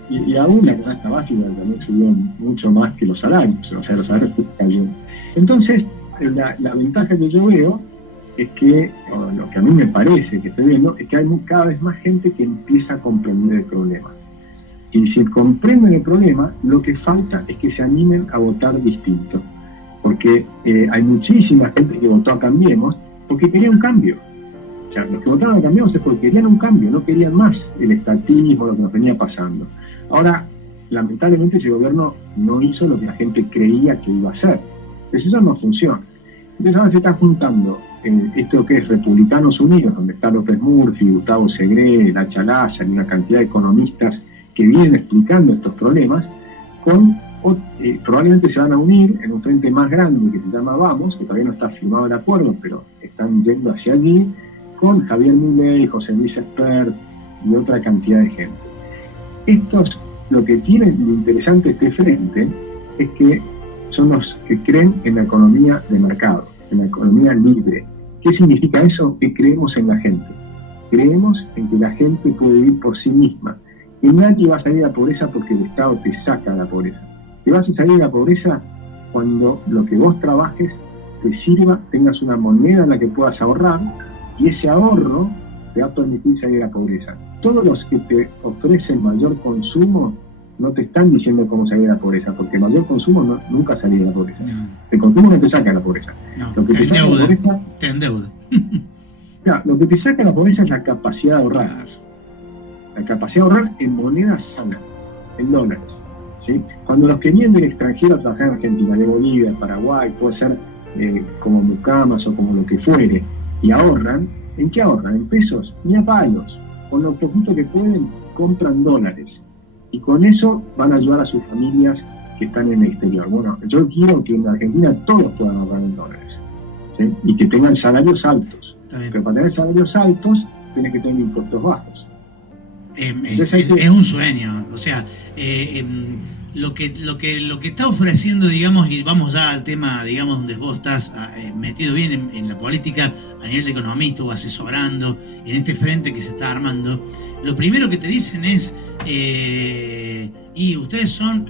Y aún la canasta básica también subió mucho más que los salarios, o sea, los salarios cayeron. Entonces, la ventaja que yo veo es que, o lo que a mí me parece que estoy viendo, es que hay cada vez más gente que empieza a comprender el problema. Y si comprenden el problema, lo que falta es que se animen a votar distinto. Porque hay muchísima gente que votó a Cambiemos porque quería un cambio. O sea, los que votaron a Cambiemos es porque querían un cambio, no querían más el estatismo, lo que nos venía pasando. Ahora, lamentablemente ese gobierno no hizo lo que la gente creía que iba a hacer. Entonces eso no funciona. Entonces ahora se está juntando esto que es Republicanos Unidos, donde está López Murphy, Gustavo Segre, Nacha Lassa y una cantidad de economistas que vienen explicando estos problemas, probablemente se van a unir en un frente más grande que se llama Vamos, que todavía no está firmado el acuerdo, pero están yendo hacia allí, con Javier Milei, José Luis Espert y otra cantidad de gente. Lo que tiene de interesante este frente es que son los que creen en la economía de mercado, en la economía libre. ¿Qué significa eso? Que creemos en la gente. Creemos en que la gente puede vivir por sí misma. Que nadie va a salir de la pobreza porque el Estado te saca de la pobreza. Que vas a salir de la pobreza cuando lo que vos trabajes te sirva, tengas una moneda en la que puedas ahorrar, y ese ahorro te va a permitir salir de la pobreza. Todos los que te ofrecen mayor consumo no te están diciendo cómo salir de la pobreza, porque mayor consumo nunca salir de la pobreza. No. El consumo no te saca de la pobreza. No, lo que te saca de la pobreza, te endeuda. Claro, lo que te saca de la pobreza es la capacidad de ahorrar. Claro. La capacidad de ahorrar en moneda sana, en dólares. ¿Sí? Cuando los que vienen del extranjero a trabajar en Argentina, de Bolivia, Paraguay, puede ser como Mucamas o como lo que fuere, y ahorran, ¿en qué ahorran? En pesos, ni a palos. Con lo poquito que pueden, compran dólares. Y con eso van a ayudar a sus familias que están en el exterior. Bueno, yo quiero que en Argentina todos puedan ahorrar en dólares, ¿sí? Y que tengan salarios altos. Pero para tener salarios altos, tienes que tener impuestos bajos. Es un sueño. O sea, lo que está ofreciendo, digamos, y vamos ya al tema, digamos, donde vos estás metido bien en la política a nivel de economista o asesorando en este frente que se está armando, lo primero que te dicen es y ustedes son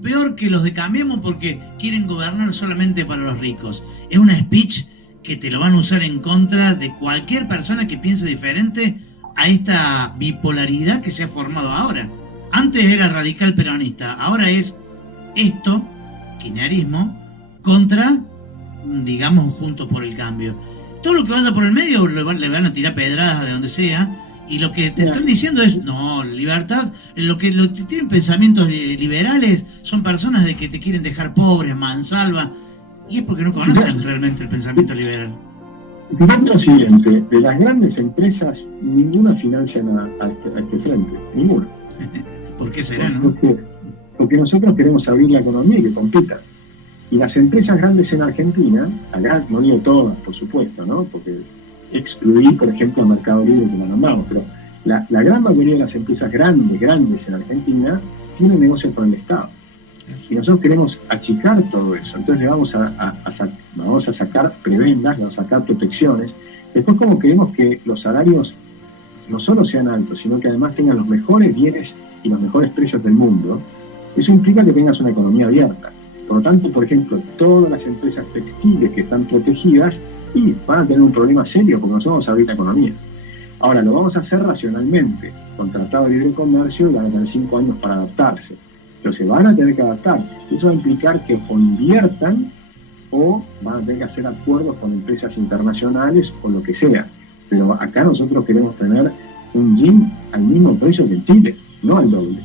peor que los de Cambiemos porque quieren gobernar solamente para los ricos. Es una speech que te lo van a usar en contra de cualquier persona que piense diferente a esta bipolaridad que se ha formado ahora. Antes era radical peronista, ahora es esto, kirchnerismo, contra, digamos, Juntos por el Cambio. Todo lo que vaya por el medio le van a tirar pedradas de donde sea, y lo que te están diciendo es, no, libertad, lo que tienen pensamientos liberales son personas de que te quieren dejar pobre, mansalva, y es porque no conocen realmente el pensamiento liberal. Fíjate lo siguiente, de las grandes empresas, ninguna financia a este frente, ninguna. ¿Por qué será, no? Porque nosotros queremos abrir la economía y que compitan. Y las empresas grandes en Argentina, acá no digo todas, por supuesto, ¿no? Porque excluí, por ejemplo, a Mercado Libre, que la nombramos, pero la gran mayoría de las empresas grandes en Argentina tienen negocios con el Estado. Y nosotros queremos achicar todo eso. Entonces vamos a sacar prebendas, vamos a sacar protecciones. Después, como queremos que los salarios no solo sean altos, sino que además tengan los mejores bienes y los mejores precios del mundo, eso implica que tengas una economía abierta. Por lo tanto, por ejemplo, todas las empresas textiles que están protegidas y van a tener un problema serio porque nosotros vamos a abrir la economía. Ahora, lo vamos a hacer racionalmente, con tratado de libre comercio, y van a tener 5 años para adaptarse. Pero se van a tener que adaptar. Eso va a implicar que o inviertan o van a tener que hacer acuerdos con empresas internacionales o lo que sea. Pero acá nosotros queremos tener un jean al mismo precio que en Chile, no al doble.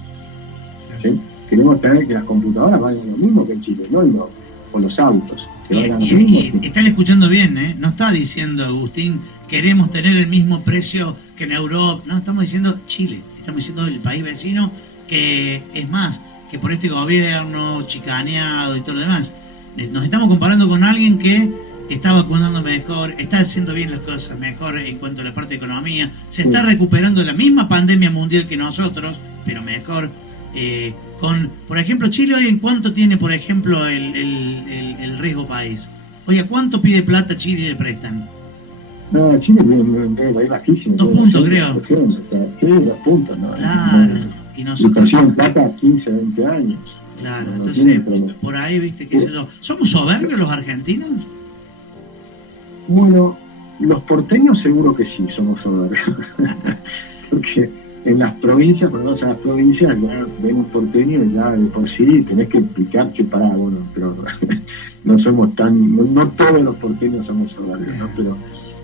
¿Sí? queremos tener que las computadoras valgan lo mismo que en Chile, ¿no? O los autos. Y están escuchando bien, ¿eh? No está diciendo, Agustín, queremos tener el mismo precio que en Europa. No, estamos diciendo Chile, estamos diciendo el país vecino, que es más, que por este gobierno chicaneado y todo lo demás, nos estamos comparando con alguien que está vacunando mejor, está haciendo bien las cosas mejor en cuanto a la parte de economía, se está recuperando la misma pandemia mundial que nosotros, pero mejor. Por ejemplo, Chile hoy en cuánto tiene, por ejemplo, el riesgo país. Oye, ¿cuánto pide plata Chile y le prestan? No, Chile tiene un país bajísimo. 2 puntos, creo. Sí, 2 puntos, ¿no? Claro. Y nosotros... consiguen plata 15, 20 años. Claro, entonces, por ahí, viste, qué sé yo. ¿Somos soberbios los argentinos? Bueno, los porteños seguro que sí somos soberbios. Porque en las provincias, cuando vas a las provincias, ya ven un porteño y ya de por sí tenés que explicar que pará, bueno, pero no somos no todos los porteños somos soberbios, ¿no?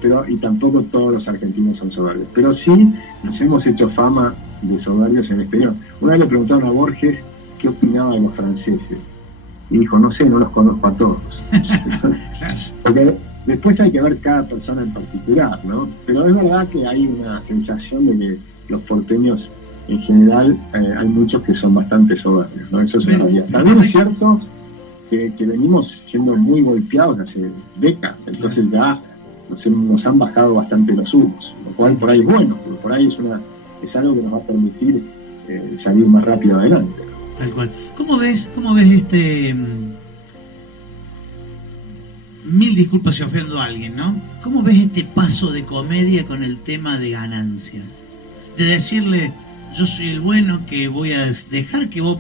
Pero y tampoco todos los argentinos son soberbios. Pero sí nos hemos hecho fama de soberbios en el exterior. Una vez le preguntaron a Borges qué opinaba de los franceses. Y dijo, no sé, no los conozco a todos. Porque después hay que ver cada persona en particular, ¿no? Pero es verdad que hay una sensación de que los porteños en general hay muchos que son bastante soberbios, ¿no? Eso es una realidad. También es cierto que venimos siendo muy golpeados hace décadas, entonces ya nos han bajado bastante los humos, lo cual por ahí es bueno, porque por ahí es algo que nos va a permitir salir más rápido adelante. Tal cual. ¿Cómo ves mil disculpas si ofendo a alguien, ¿no? ¿Cómo ves este paso de comedia con el tema de ganancias? De decirle, yo soy el bueno que voy a dejar que vos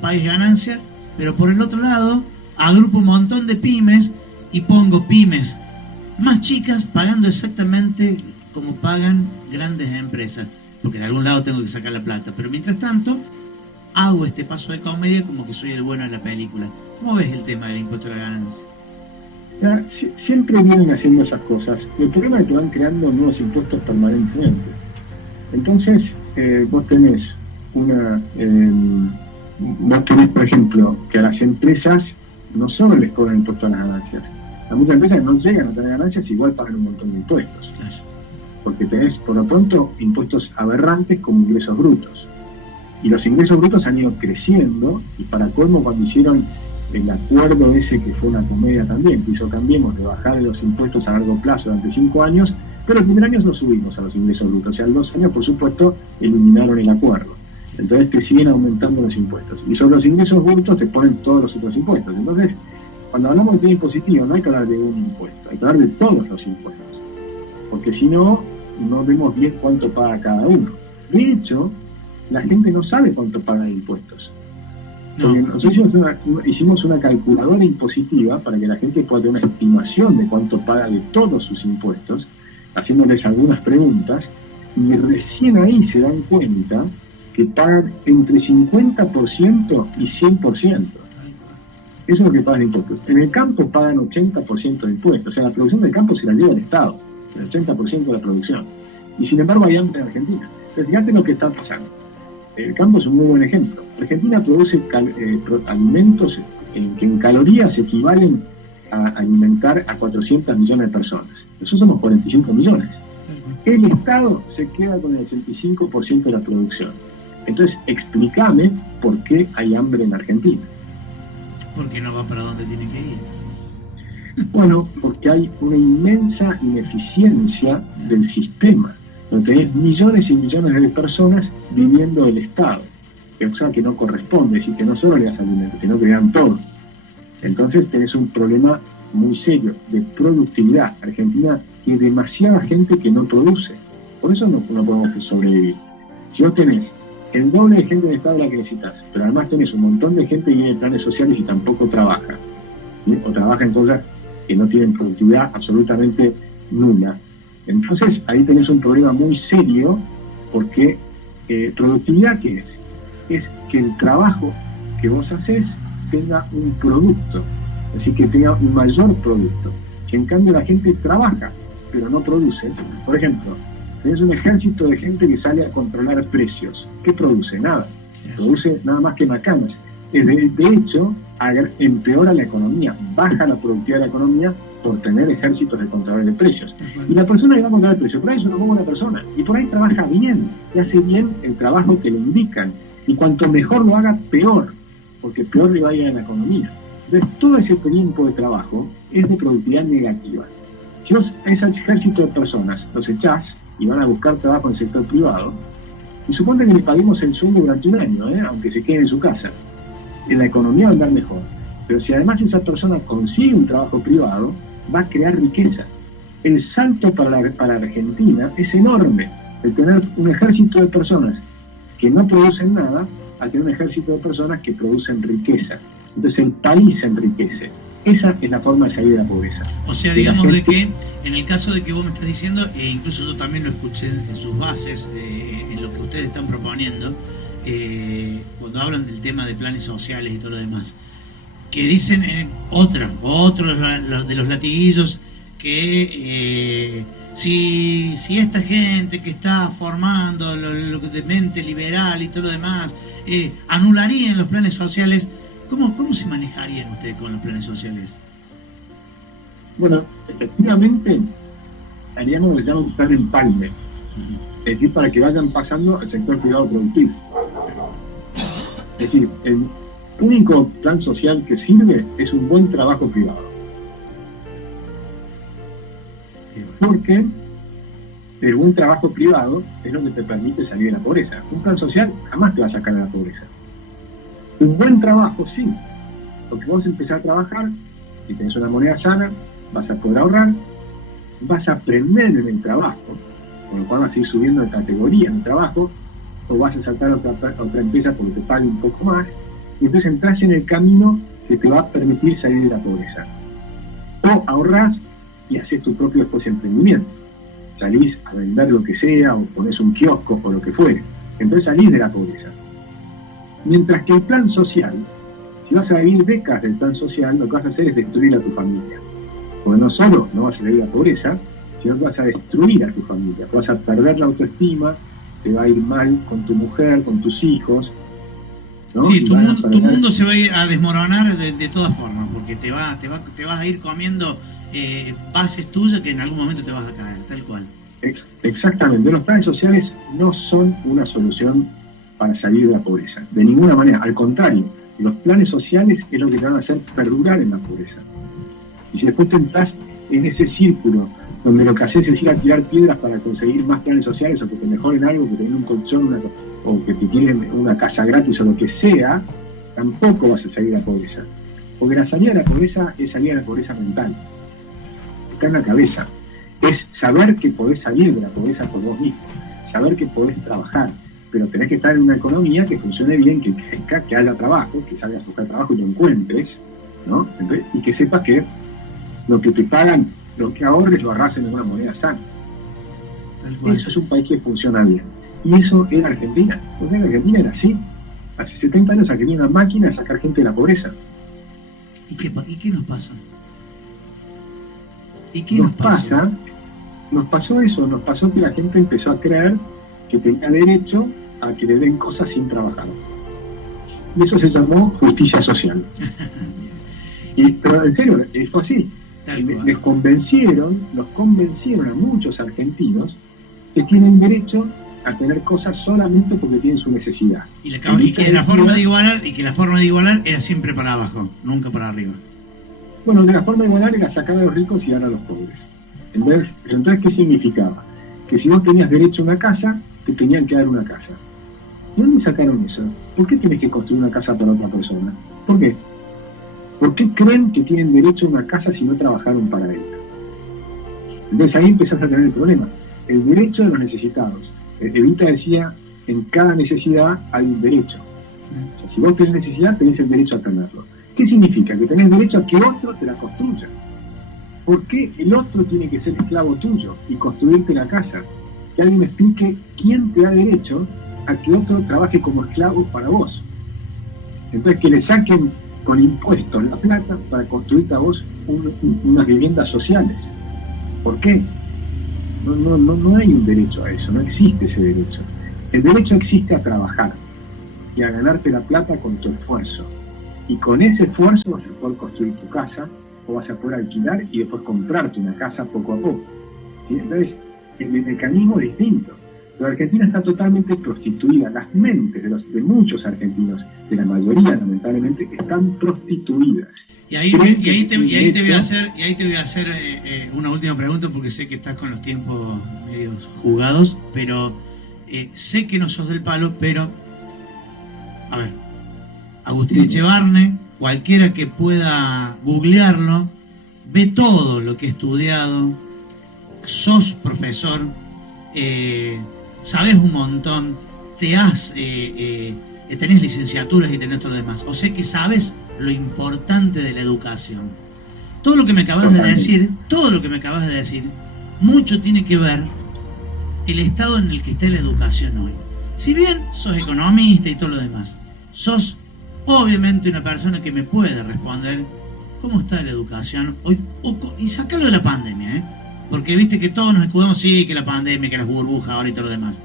pagues ganancias, pero por el otro lado agrupo un montón de pymes y pongo pymes más chicas pagando exactamente como pagan grandes empresas, porque de algún lado tengo que sacar la plata, pero mientras tanto hago este paso de comedia como que soy el bueno de la película. ¿Cómo ves el tema del impuesto a la ganancia? Siempre vienen haciendo esas cosas. El problema es que van creando nuevos impuestos permanentemente. Entonces, vos tenés por ejemplo, que a las empresas no solo les cobran impuestos a las ganancias. A muchas empresas no llegan a tener ganancias, igual pagan un montón de impuestos. Porque tenés, por lo pronto, impuestos aberrantes como ingresos brutos. Y los ingresos brutos han ido creciendo, y para colmo, cuando hicieron el acuerdo ese, que fue una comedia también, que hizo Cambiemos, de bajar los impuestos a largo plazo durante 5 años, pero el primer año no subimos a los ingresos brutos, o sea, en 2 años, por supuesto, eliminaron el acuerdo. Entonces te siguen aumentando los impuestos. Y sobre los ingresos brutos te ponen todos los otros impuestos. Entonces, cuando hablamos de tema impositivo, no hay que hablar de un impuesto, hay que hablar de todos los impuestos. Porque si no, no vemos bien cuánto paga cada uno. De hecho, la gente no sabe cuánto paga de impuestos. Porque nosotros hicimos una calculadora impositiva para que la gente pueda tener una estimación de cuánto paga de todos sus impuestos, haciéndoles algunas preguntas, y recién ahí se dan cuenta que pagan entre 50% y 100%. Eso es lo que pagan impuestos. En el campo pagan 80% de impuestos, o sea, la producción del campo se la lleva el Estado, el 80% de la producción. Y sin embargo hay hambre en Argentina. Entonces, fíjate lo que está pasando. El campo es un muy buen ejemplo. Argentina produce alimentos que en calorías equivalen a alimentar a 400 millones de personas. Nosotros somos 45 millones. El Estado se queda con el 85% de la producción. Entonces, explícame por qué hay hambre en Argentina. Porque no va para donde tiene que ir. Bueno, porque hay una inmensa ineficiencia del sistema, donde tenés millones y millones de personas viviendo del Estado, o sea, que no corresponde, es decir, que no solo le das alimentos, sino que le dan todo. Entonces tenés un problema muy serio de productividad. Argentina tiene demasiada gente que no produce, por eso no podemos sobrevivir. Si vos tenés el doble de gente en el Estado de la que necesitas, pero además tenés un montón de gente que vive en planes sociales y tampoco trabaja, ¿sí? O trabaja en cosas que no tienen productividad absolutamente nula. Entonces ahí tenés un problema muy serio, porque productividad, ¿qué es? Es que el trabajo que vos haces tenga un producto, es decir, que tenga un mayor producto. Si en cambio la gente trabaja pero no produce, por ejemplo, tenés un ejército de gente que sale a controlar precios, ¿qué produce? Nada. produce nada más que macanas. De hecho, empeora la economía, baja la productividad de la economía por tener ejércitos de contadores de precios. Y la persona que va a contar el precio, por ahí es una buena persona, y por ahí trabaja bien, y hace bien el trabajo que le indican, y cuanto mejor lo haga, peor, porque peor le va a ir a la economía. Entonces, todo ese tiempo de trabajo es de productividad negativa. Si vos a ese ejército de personas los echás y van a buscar trabajo en el sector privado, y supone que le paguemos el sueldo durante un año, aunque se quede en su casa, en la economía va a andar mejor. Pero si además esa persona consigue un trabajo privado, va a crear riqueza. El salto para Argentina es enorme, de tener un ejército de personas que no producen nada a tener un ejército de personas que producen riqueza. Entonces el país se enriquece. Esa es la forma de salir de la pobreza. O sea, digamos de que en el caso de que vos me estás diciendo, e incluso yo también lo escuché en sus bases, en lo que ustedes están proponiendo, cuando hablan del tema de planes sociales y todo lo demás, que dicen otros de los latiguillos que si esta gente que está formando lo de mente liberal y todo lo demás anularían los planes sociales, ¿cómo se manejarían ustedes con los planes sociales? Bueno, efectivamente haríamos lo que llaman un plan empalme, es decir, para que vayan pasando al sector privado productivo. Es decir, el único plan social que sirve es un buen trabajo privado. Porque el buen trabajo privado es lo que te permite salir de la pobreza. Un plan social jamás te va a sacar de la pobreza. Un buen trabajo sí, porque vos empezás a trabajar, si tenés una moneda sana, vas a poder ahorrar, vas a aprender en el trabajo, con lo cual vas a ir subiendo de categoría en el trabajo, o vas a saltar a otra empresa porque te pague un poco más, y entonces entras en el camino que te va a permitir salir de la pobreza. O ahorrás y haces tu propio después emprendimiento. Salís a vender lo que sea, o pones un kiosco, o lo que fuere. Entonces salís de la pobreza. Mientras que el plan social, si vas a vivir décadas del plan social, lo que vas a hacer es destruir a tu familia. Porque no solo no vas a salir de la pobreza, sino que vas a destruir a tu familia. Vas a perder la autoestima, te va a ir mal con tu mujer, con tus hijos, ¿no? Sí, tu mundo se va a ir a desmoronar de todas formas, porque te vas a ir comiendo bases tuyas que en algún momento te vas a caer, tal cual. Exactamente. Los planes sociales no son una solución para salir de la pobreza, de ninguna manera. Al contrario, los planes sociales es lo que te van a hacer perdurar en la pobreza. Y si después te entras en ese círculo donde lo que haces es ir a tirar piedras para conseguir más planes sociales, o que te mejoren algo, que te den un colchón, o que te tiren una casa gratis o lo que sea, tampoco vas a salir de la pobreza. Porque la salida de la pobreza es salir de la pobreza mental. Está en la cabeza. Es saber que podés salir de la pobreza por vos mismo, saber que podés trabajar, pero tenés que estar en una economía que funcione bien, que crezca, que haya trabajo, que salgas a buscar trabajo y lo encuentres, ¿no? Entonces, y que sepas que lo que te pagan, lo que ahorres, lo agarras en una moneda sana. Eso es un país que funciona bien. Y eso era Argentina. Porque en Argentina era así. Hace 70 años Argentina era una máquina de sacar gente de la pobreza. ¿Y qué nos pasa? ¿Y qué nos pasa? Nos pasó eso, nos pasó que la gente empezó a creer que tenía derecho a que le den cosas sin trabajar. Y eso se llamó justicia social. Pero en serio, fue así. Nos convencieron a muchos argentinos que tienen derecho a tener cosas solamente porque tienen su necesidad. Y que la forma de igualar era siempre para abajo, nunca para arriba. Bueno, de la forma de igualar era sacar a los ricos y dar a los pobres. Entonces, ¿qué significaba? Que si vos tenías derecho a una casa, te tenían que dar una casa. ¿De dónde sacaron eso? ¿Por qué tenés que construir una casa para otra persona? ¿Por qué? ¿Por qué creen que tienen derecho a una casa si no trabajaron para ella? Entonces ahí empezás a tener el problema. El derecho de los necesitados. Evita decía, en cada necesidad hay un derecho. O sea, si vos tenés necesidad, tenés el derecho a tenerlo. ¿Qué significa? Que tenés derecho a que otro te la construya. ¿Por qué el otro tiene que ser esclavo tuyo y construirte la casa? Que alguien me explique quién te da derecho a que otro trabaje como esclavo para vos. Entonces que le saquen con impuestos la plata para construirte a vos unas viviendas sociales. ¿Por qué? No hay un derecho a eso, no existe ese derecho. El derecho existe a trabajar. y a ganarte la plata con tu esfuerzo. Y con ese esfuerzo vas a poder construir tu casa, o vas a poder alquilar y después comprarte una casa poco a poco. ¿Sí? Entonces, el mecanismo es distinto. La Argentina está totalmente prostituida. Las mentes de muchos argentinos, de la mayoría lamentablemente, están prostituidas. Y ahí te voy a hacer una última pregunta, porque sé que estás con los tiempos medio jugados, pero sé que no sos del palo, pero a ver, Agustín Echevarne, cualquiera que pueda googlearlo, ve todo lo que he estudiado, sos profesor, sabes un montón, tenés licenciaturas y tenés todo lo demás. O sea que sabes lo importante de la educación. Todo lo que me acabas de decir, mucho tiene que ver el estado en el que está la educación hoy. Si bien sos economista y todo lo demás, sos obviamente una persona que me puede responder cómo está la educación hoy, y sacarlo de la pandemia, porque viste que todos nos escudamos, sí, que la pandemia, que las burbujas ahora y todo lo demás.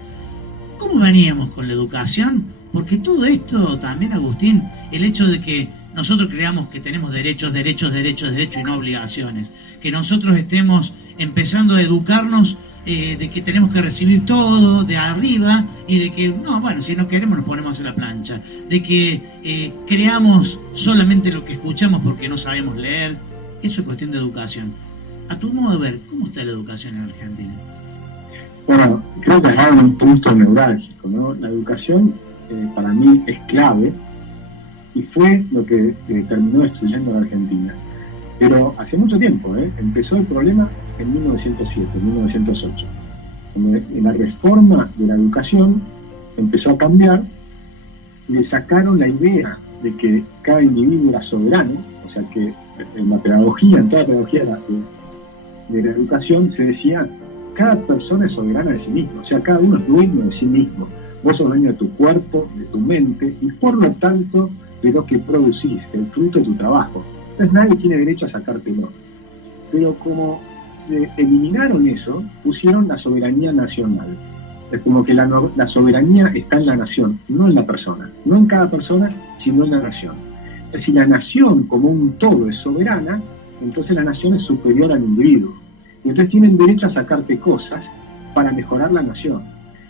¿Cómo veníamos con la educación? Porque todo esto también, Agustín, el hecho de que nosotros creamos que tenemos derechos y no obligaciones, que nosotros estemos empezando a educarnos de que tenemos que recibir todo de arriba y de que, no, bueno, si no queremos nos ponemos a hacer la plancha, de que creamos solamente lo que escuchamos porque no sabemos leer. Eso es cuestión de educación. A tu modo de ver, ¿cómo está la educación en Argentina? Bueno, creo que hay un punto neurálgico, ¿no? La educación para mí es clave y fue lo que terminó destruyendo la Argentina. Pero hace mucho tiempo, empezó el problema en 1907, 1908. En la reforma de la educación empezó a cambiar, le sacaron la idea de que cada individuo era soberano, o sea que en la pedagogía, en toda la pedagogía de la educación se decía, cada persona es soberana de sí mismo, o sea, cada uno es dueño de sí mismo. Vos sos dueño de tu cuerpo, de tu mente, y por lo tanto de lo que producís, el fruto de tu trabajo. Entonces nadie tiene derecho a sacártelo. Pero como eliminaron eso, pusieron la soberanía nacional. Es como que la soberanía está en la nación, no en la persona. No en cada persona, sino en la nación. Entonces, si la nación como un todo es soberana, entonces la nación es superior al individuo. Y entonces tienen derecho a sacarte cosas para mejorar la nación.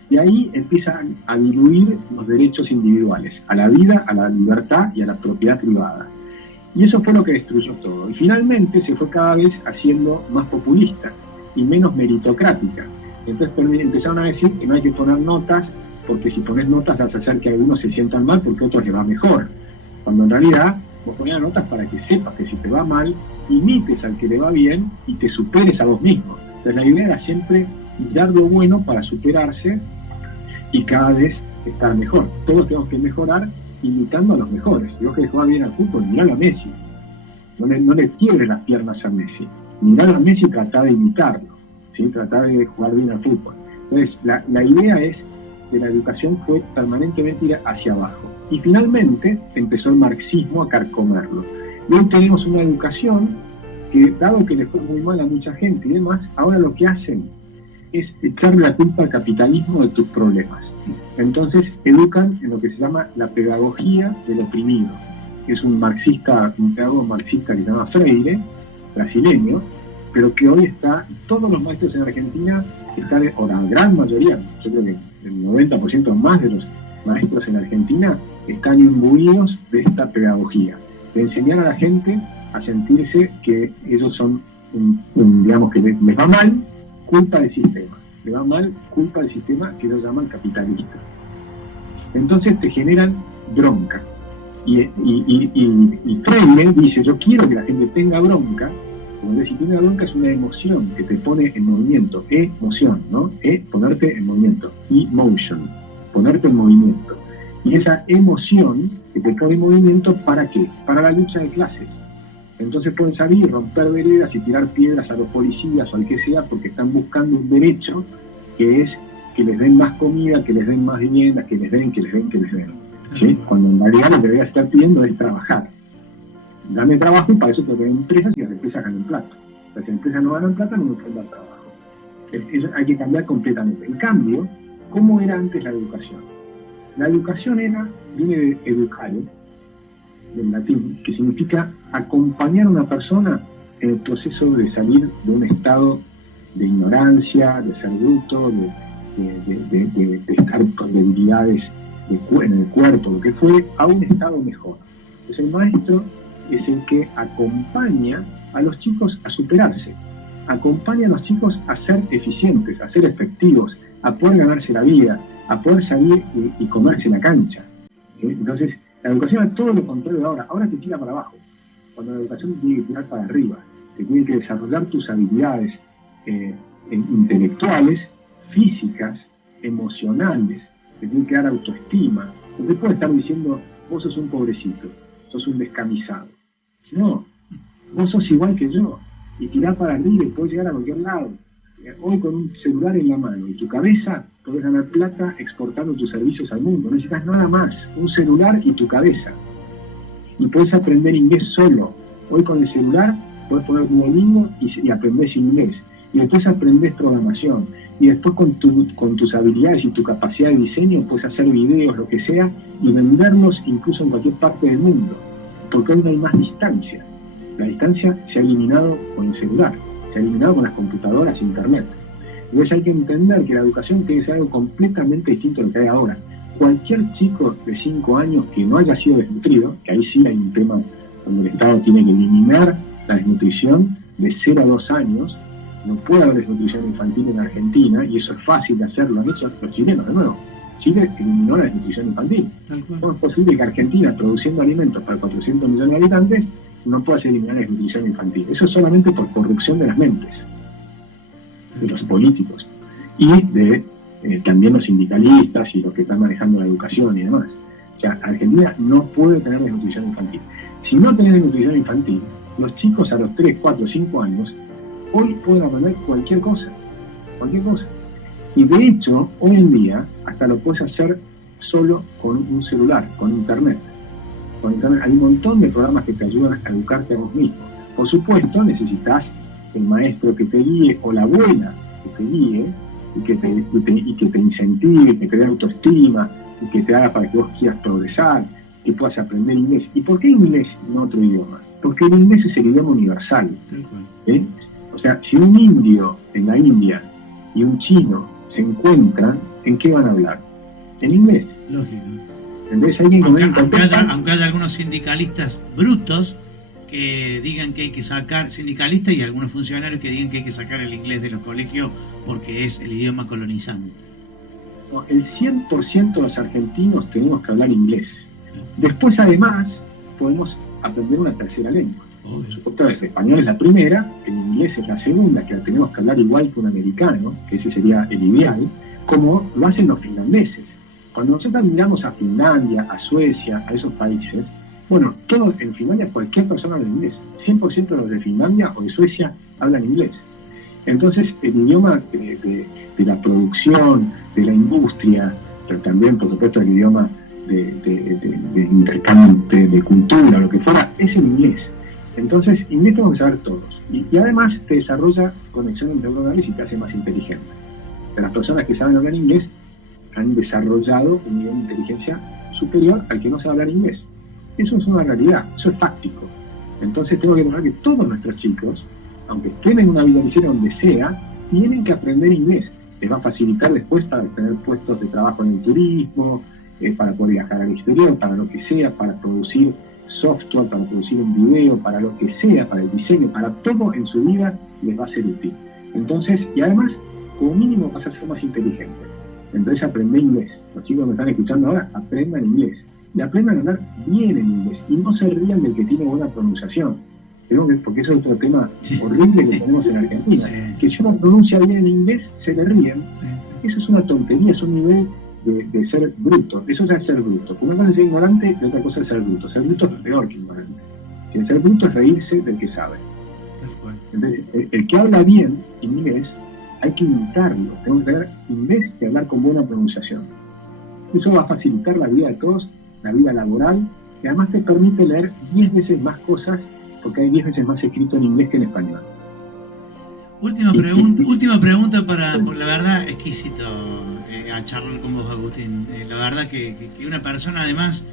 Y ahí empiezan a diluir los derechos individuales, a la vida, a la libertad y a la propiedad privada. Y eso fue lo que destruyó todo. Y finalmente se fue cada vez haciendo más populista y menos meritocrática. Entonces empezaron a decir que no hay que poner notas, porque si pones notas vas a hacer que algunos se sientan mal porque a otros les va mejor. Cuando en realidad vos ponías notas para que sepas que si te va mal, imites al que le va bien y te superes a vos mismo. Entonces la idea era siempre mirar lo bueno para superarse y cada vez estar mejor. Todos tenemos que mejorar imitando a los mejores. Si vos querés jugar bien al fútbol, mirá a Messi. No le quiebres las piernas a Messi. Mirá a Messi y tratá de imitarlo, ¿sí? Tratá de jugar bien al fútbol. Entonces, la idea es que la educación fue permanentemente ir hacia abajo. Y finalmente empezó el marxismo a carcomerlo. Y hoy tenemos una educación que, dado que le fue muy mal a mucha gente y demás, ahora lo que hacen es echarle la culpa al capitalismo de tus problemas. Entonces educan en lo que se llama la pedagogía del oprimido, que es un pedagogo marxista que se llama Freire, brasileño, pero que hoy todos los maestros en Argentina están, o la gran mayoría, yo creo que el 90% más de los maestros en Argentina están imbuidos de esta pedagogía, de enseñar a la gente a sentirse que ellos son, digamos que les va mal, culpa del sistema. Le va mal, culpa del sistema que ellos llaman capitalista. Entonces te generan bronca. Y Freire dice, yo quiero que la gente tenga bronca, como si tenga bronca es una emoción que te pone en movimiento, emoción, ¿no? Ponerte en movimiento, emotion, ponerte en movimiento. Y esa emoción que te pone en movimiento, ¿para qué? Para la lucha de clases. Entonces pueden salir, romper veredas y tirar piedras a los policías o al que sea, porque están buscando un derecho que es que les den más comida, que les den más vivienda, que les den. ¿Sí? Cuando en realidad lo que debería estar pidiendo es trabajar. Dame trabajo y para eso te doy empresas y las empresas ganan plata. Las empresas no ganan plata, no me pueden dar trabajo. Eso hay que cambiar completamente. En cambio, ¿cómo era antes la educación? La educación era viene de educare, del latín, que significa acompañar a una persona en el proceso de salir de un estado de ignorancia, de ser bruto, de estar con debilidades en el cuerpo, lo que fue, a un estado mejor. Entonces el maestro es el que acompaña a los chicos a superarse, acompaña a los chicos a ser eficientes, a ser efectivos, a poder ganarse la vida, a poder salir y comerse la cancha. Entonces, la educación es todo lo contrario de ahora. Ahora te tira para abajo, cuando la educación te tiene que tirar para arriba. Te tiene que desarrollar tus habilidades intelectuales, físicas, emocionales. Te tiene que dar autoestima. No te puede estar diciendo, vos sos un pobrecito, sos un descamisado. No, vos sos igual que yo. Y tirá para arriba y podés llegar a cualquier lado. Hoy con un celular en la mano y tu cabeza, podés ganar plata exportando tus servicios al mundo. No necesitas nada más, un celular y tu cabeza. Y podés aprender inglés solo. Hoy con el celular podés poner Duolingo y aprendés inglés. Y después aprendés programación. Y después con tus habilidades y tu capacidad de diseño podés hacer videos, lo que sea, y venderlos incluso en cualquier parte del mundo. Porque hoy no hay más distancia. La distancia se ha eliminado con el celular. Se ha eliminado con las computadoras e internet. Entonces hay que entender que la educación tiene que ser algo completamente distinto a lo que hay ahora. Cualquier chico de 5 años que no haya sido desnutrido, que ahí sí hay un tema donde el Estado tiene que eliminar la desnutrición de 0 a 2 años, no puede haber desnutrición infantil en Argentina, y eso es fácil de hacerlo, han hecho los chilenos de nuevo. Chile eliminó la desnutrición infantil. ¿Cómo es posible que Argentina, produciendo alimentos para 400 millones de habitantes, no puedas eliminar la desnutrición infantil? Eso es solamente por corrupción de las mentes de los políticos y de también los sindicalistas y los que están manejando la educación y demás. O sea, Argentina no puede tener desnutrición infantil. Si no tenés desnutrición infantil, los chicos a los 3, 4, 5 años hoy pueden aprender cualquier cosa. Y de hecho, hoy en día hasta lo puedes hacer solo con un celular, con internet. Hay un montón de programas que te ayudan a educarte a vos mismo. Por supuesto, necesitas el maestro que te guíe o la abuela que te guíe y que te incentive, que te dé autoestima y que te haga para que vos quieras progresar, que puedas aprender inglés. ¿Y por qué inglés y no otro idioma? Porque el inglés es el idioma universal. O sea, si un indio en la India y un chino se encuentran, ¿en qué van a hablar? En inglés. Lógico. Entonces hay que aunque haya algunos sindicalistas brutos que digan que hay que sacar, sindicalistas y algunos funcionarios que digan que hay que sacar el inglés de los colegios porque es el idioma colonizante. El 100% de los argentinos tenemos que hablar inglés. Después, además, podemos aprender una tercera lengua. Por supuesto, el español es la primera, el inglés es la segunda, que la tenemos que hablar igual que un americano, que ese sería el ideal, como lo hacen los finlandeses. Cuando nosotros miramos a Finlandia, a Suecia, a esos países, bueno, todos en Finlandia cualquier persona habla inglés. 100% de los de Finlandia o de Suecia hablan inglés. Entonces, el idioma de la producción, de la industria, pero también, por supuesto, el idioma de intercambio de cultura, lo que fuera, es el inglés. Entonces, inglés tenemos que saber todos. Y además te desarrolla conexiones neuronales y te hace más inteligente. De las personas que saben hablar inglés han desarrollado un nivel de inteligencia superior al que no sabe hablar inglés. Eso es una realidad, eso es fáctico. Entonces tengo que poner que todos nuestros chicos, aunque estén en una vida ligera donde sea, tienen que aprender inglés. Les va a facilitar después para tener puestos de trabajo en el turismo, para poder viajar al exterior, para lo que sea, para producir software, para producir un video, para lo que sea, para el diseño, para todo en su vida les va a ser útil. Entonces, y además, como mínimo vas a ser más inteligente. Entonces aprende inglés. Los chicos que me están escuchando ahora, aprendan inglés. Y aprendan a hablar bien en inglés. Y no se rían del que tiene buena pronunciación. Porque eso es otro tema horrible que tenemos en Argentina. Que si uno pronuncia bien en inglés, se le ríen. Eso es una tontería, es un nivel de ser bruto. Eso es ser bruto. Una cosa es ser ignorante y otra cosa es ser bruto. Ser bruto es peor que ignorante. El ser bruto es reírse del que sabe. Entonces, el que habla bien inglés, hay que imitarlo. Tenemos que tener inglés y hablar con buena pronunciación. Eso va a facilitar la vida de todos, la vida laboral, y además te permite leer 10 veces más cosas, porque hay 10 veces más escrito en inglés que en español. Última pregunta por la verdad, exquisito a charlar con vos, Agustín. La verdad que una persona además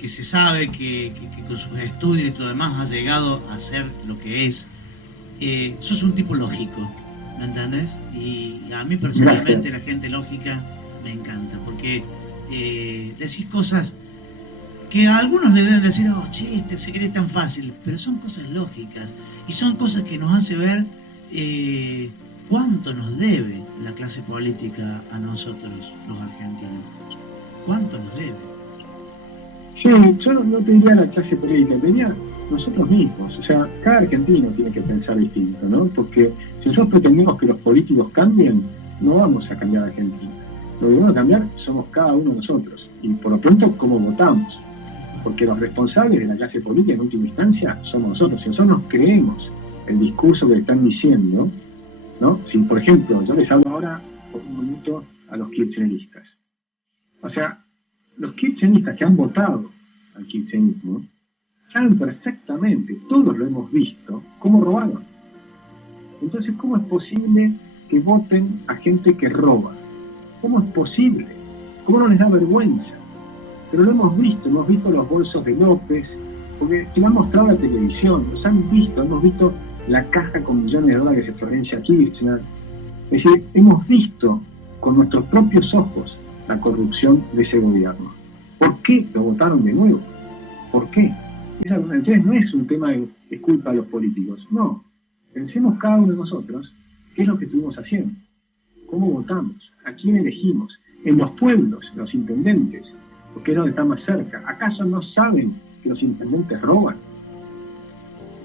que se sabe que con sus estudios y todo demás ha llegado a ser lo que es. Sos un tipo lógico, ¿me entendés? Y a mí personalmente la gente lógica me encanta, porque decís cosas que a algunos le deben decir, oh, chiste, se cree tan fácil, pero son cosas lógicas y son cosas que nos hace ver cuánto nos debe la clase política a nosotros, los argentinos. ¿Cuánto nos debe? Sí, yo no te diría la clase política, te diría nosotros mismos. O sea, cada argentino tiene que pensar distinto, ¿no? Porque si nosotros pretendemos que los políticos cambien, no vamos a cambiar a Argentina. Lo que vamos a cambiar somos cada uno de nosotros. Y por lo pronto, cómo votamos. Porque los responsables de la clase política, en última instancia, somos nosotros. Si nosotros nos creemos el discurso que están diciendo, ¿no? Si, por ejemplo, yo les hablo ahora por un minuto a los kirchneristas. O sea, los kirchneristas que han votado al kirchnerismo saben perfectamente, todos lo hemos visto, cómo robaron. Entonces, ¿cómo es posible que voten a gente que roba? ¿Cómo es posible? ¿Cómo no les da vergüenza? Pero lo hemos visto los bolsos de López, porque se lo han mostrado en la televisión, los han visto, hemos visto la caja con millones de dólares de Florencia Kirchner. Es decir, hemos visto con nuestros propios ojos la corrupción de ese gobierno. ¿Por qué lo votaron de nuevo? ¿Por qué? Entonces no es un tema de es culpa de los políticos, no. Pensemos cada uno de nosotros qué es lo que estuvimos haciendo, cómo votamos, a quién elegimos, en los pueblos, los intendentes, porque es donde está más cerca. ¿Acaso no saben que los intendentes roban?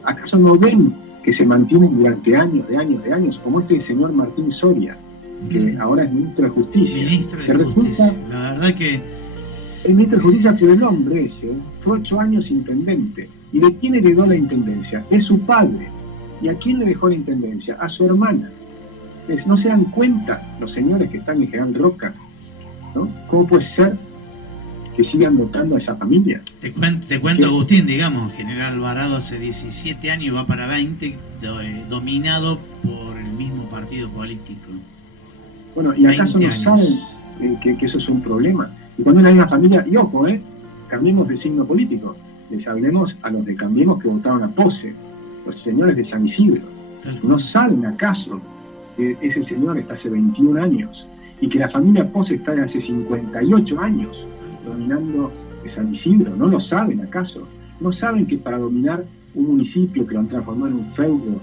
¿Acaso no ven que se mantienen durante años, como este señor Martín Soria, que ahora es ministro de Justicia? Resulta, la verdad que el ministro de Justicia, pero el hombre ese fue 8 años intendente. ¿Y de quién heredó la intendencia? De su padre. ¿Y a quién le dejó la intendencia? A su hermana. Entonces, ¿no se dan cuenta los señores que están en General Roca? ¿No? ¿Cómo puede ser que sigan votando a esa familia? Te cuento, Agustín, digamos, General Alvarado hace 17 años, va para 20, dominado por el mismo partido político. Bueno, ¿y acaso no saben que eso es un problema? Y cuando una misma familia, y ojo, cambiemos de signo político, les hablemos a los de Cambiemos que votaron a Pose, los señores de San Isidro. ¿No saben acaso que ese señor está hace 21 años y que la familia Pose está de hace 58 años dominando San Isidro? ¿No lo saben acaso? ¿No saben que para dominar un municipio que lo han transformado en un feudo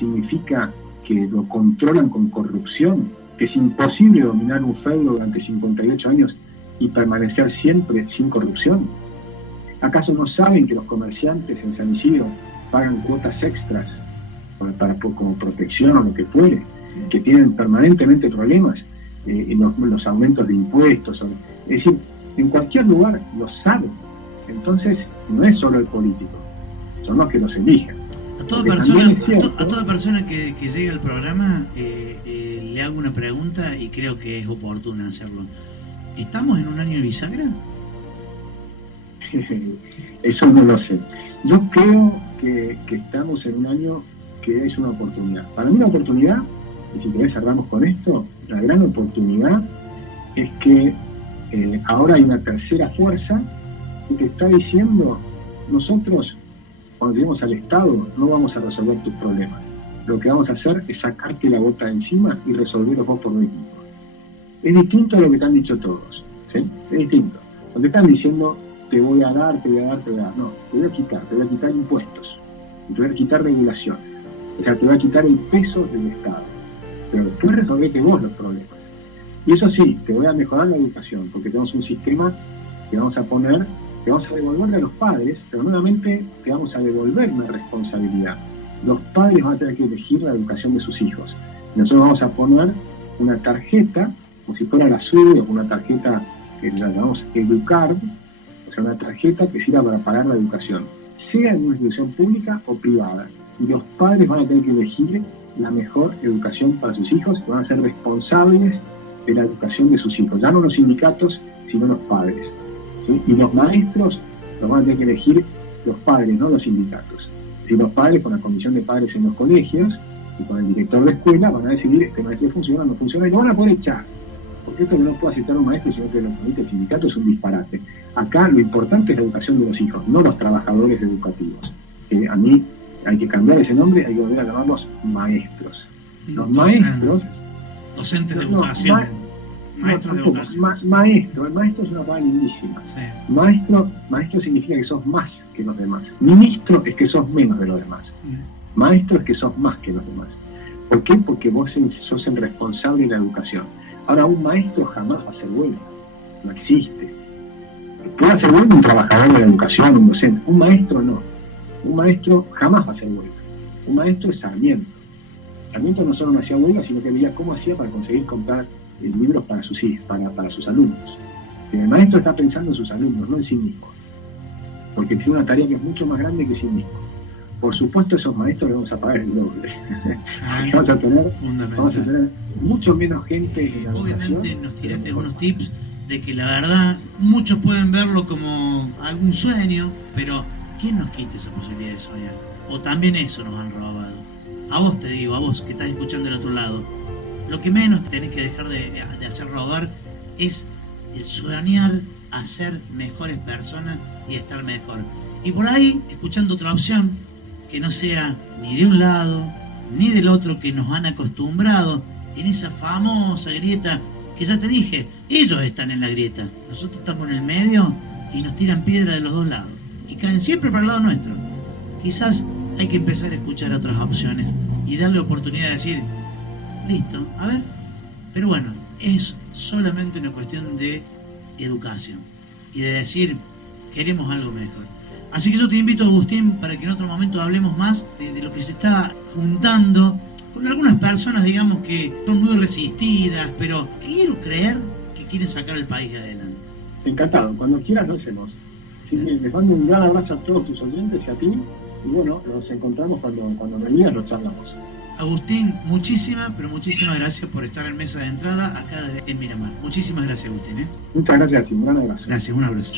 significa que lo controlan con corrupción? Que es imposible dominar un feudo durante 58 años y permanecer siempre sin corrupción. ¿Acaso no saben que los comerciantes en San Isidro pagan cuotas extras como protección o lo que fuere, que tienen permanentemente problemas en los aumentos de impuestos? Es decir, en cualquier lugar lo saben. Entonces, no es solo el político, son los que los eligen. A toda persona que llegue al programa le hago una pregunta y creo que es oportuna hacerlo. ¿Estamos en un año de bisagra? Eso no lo sé. Yo creo que estamos en un año que es una oportunidad. Para mí la oportunidad, y si querés cerramos con esto, la gran oportunidad es que ahora hay una tercera fuerza que te está diciendo, nosotros cuando lleguemos al Estado no vamos a resolver tus problemas. Lo que vamos a hacer es sacarte la bota de encima y resolverlos vos por vos mismo. Es distinto a lo que te han dicho todos, ¿sí? Es distinto. Lo que están diciendo, te voy a dar. No, te voy a quitar impuestos, te voy a quitar regulación. O sea, te voy a quitar el peso del Estado. Pero después resolvete vos los problemas. Y eso sí, te voy a mejorar la educación, porque tenemos un sistema que vamos a devolverle a los padres, pero nuevamente te vamos a devolver una responsabilidad. Los padres van a tener que elegir la educación de sus hijos. Nosotros vamos a poner una tarjeta, como si fuera la SUBE, o una tarjeta que la llamamos Educard, o sea, una tarjeta que sirva para pagar la educación, sea en una institución pública o privada. Y los padres van a tener que elegir la mejor educación para sus hijos, y van a ser responsables de la educación de sus hijos. Ya no los sindicatos, sino los padres. ¿Sí? Y los maestros los van a tener que elegir los padres, no los sindicatos. Si los padres, con la comisión de padres en los colegios, y con el director de escuela van a decidir este maestro funciona o no funciona, y lo van a poder echar. Porque esto que no puede aceptar un maestro, sino que lo permite el sindicato, es un disparate. Acá lo importante es la educación de los hijos, no los trabajadores educativos. A mí hay que cambiar ese nombre, hay que volver a llamarlos maestros. Los maestros... Docentes de educación. Maestros de educación. Maestro, el maestro es una palabra lindísima. Sí. Maestro significa que sos más que los demás. Ministro es que sos menos de los demás. Maestro es que sos más que los demás. ¿Por qué? Porque vos sos el responsable de la educación. Ahora, un maestro jamás va a ser bueno. No existe. Puede ser bueno un trabajador de la educación, un docente. Un maestro no. Un maestro jamás va a ser bueno. Un maestro es Sarmiento. Sarmiento no solo no hacía huelga, sino que veía cómo hacía para conseguir comprar libros para sus hijos, para sus alumnos. El maestro está pensando en sus alumnos, no en sí mismo. Porque tiene una tarea que es mucho más grande que sí mismo. Por supuesto, esos maestros le vamos a pagar el doble. Vamos a tener mucho menos gente en la educación. Obviamente nos tiraste algunos tips de que la verdad muchos pueden verlo como algún sueño, pero ¿quién nos quita esa posibilidad de soñar? O también eso nos han robado. A vos te digo, a vos que estás escuchando del otro lado, lo que menos tenés que dejar de hacer robar es el soñar a ser mejores personas y a estar mejor. Y por ahí, escuchando otra opción, que no sea ni de un lado ni del otro, que nos han acostumbrado en esa famosa grieta que ya te dije, ellos están en la grieta, nosotros estamos en el medio y nos tiran piedra de los dos lados y caen siempre para el lado nuestro. Quizás hay que empezar a escuchar otras opciones y darle oportunidad de decir, listo, a ver, pero bueno, es solamente una cuestión de educación y de decir, queremos algo mejor. Así que yo te invito, Agustín, para que en otro momento hablemos más de lo que se está juntando con algunas personas, digamos, que son muy resistidas, pero quiero creer que quieren sacar el país adelante. Encantado, cuando quieras lo hacemos. Sí, les mando un gran abrazo a todos tus oyentes y a ti, y bueno, nos encontramos cuando vengas, nos charlamos. Agustín, muchísimas gracias por estar en Mesa de Entrada acá en Miramar. Muchísimas gracias, Agustín. Muchas gracias, un gran abrazo. Gracias, un abrazo.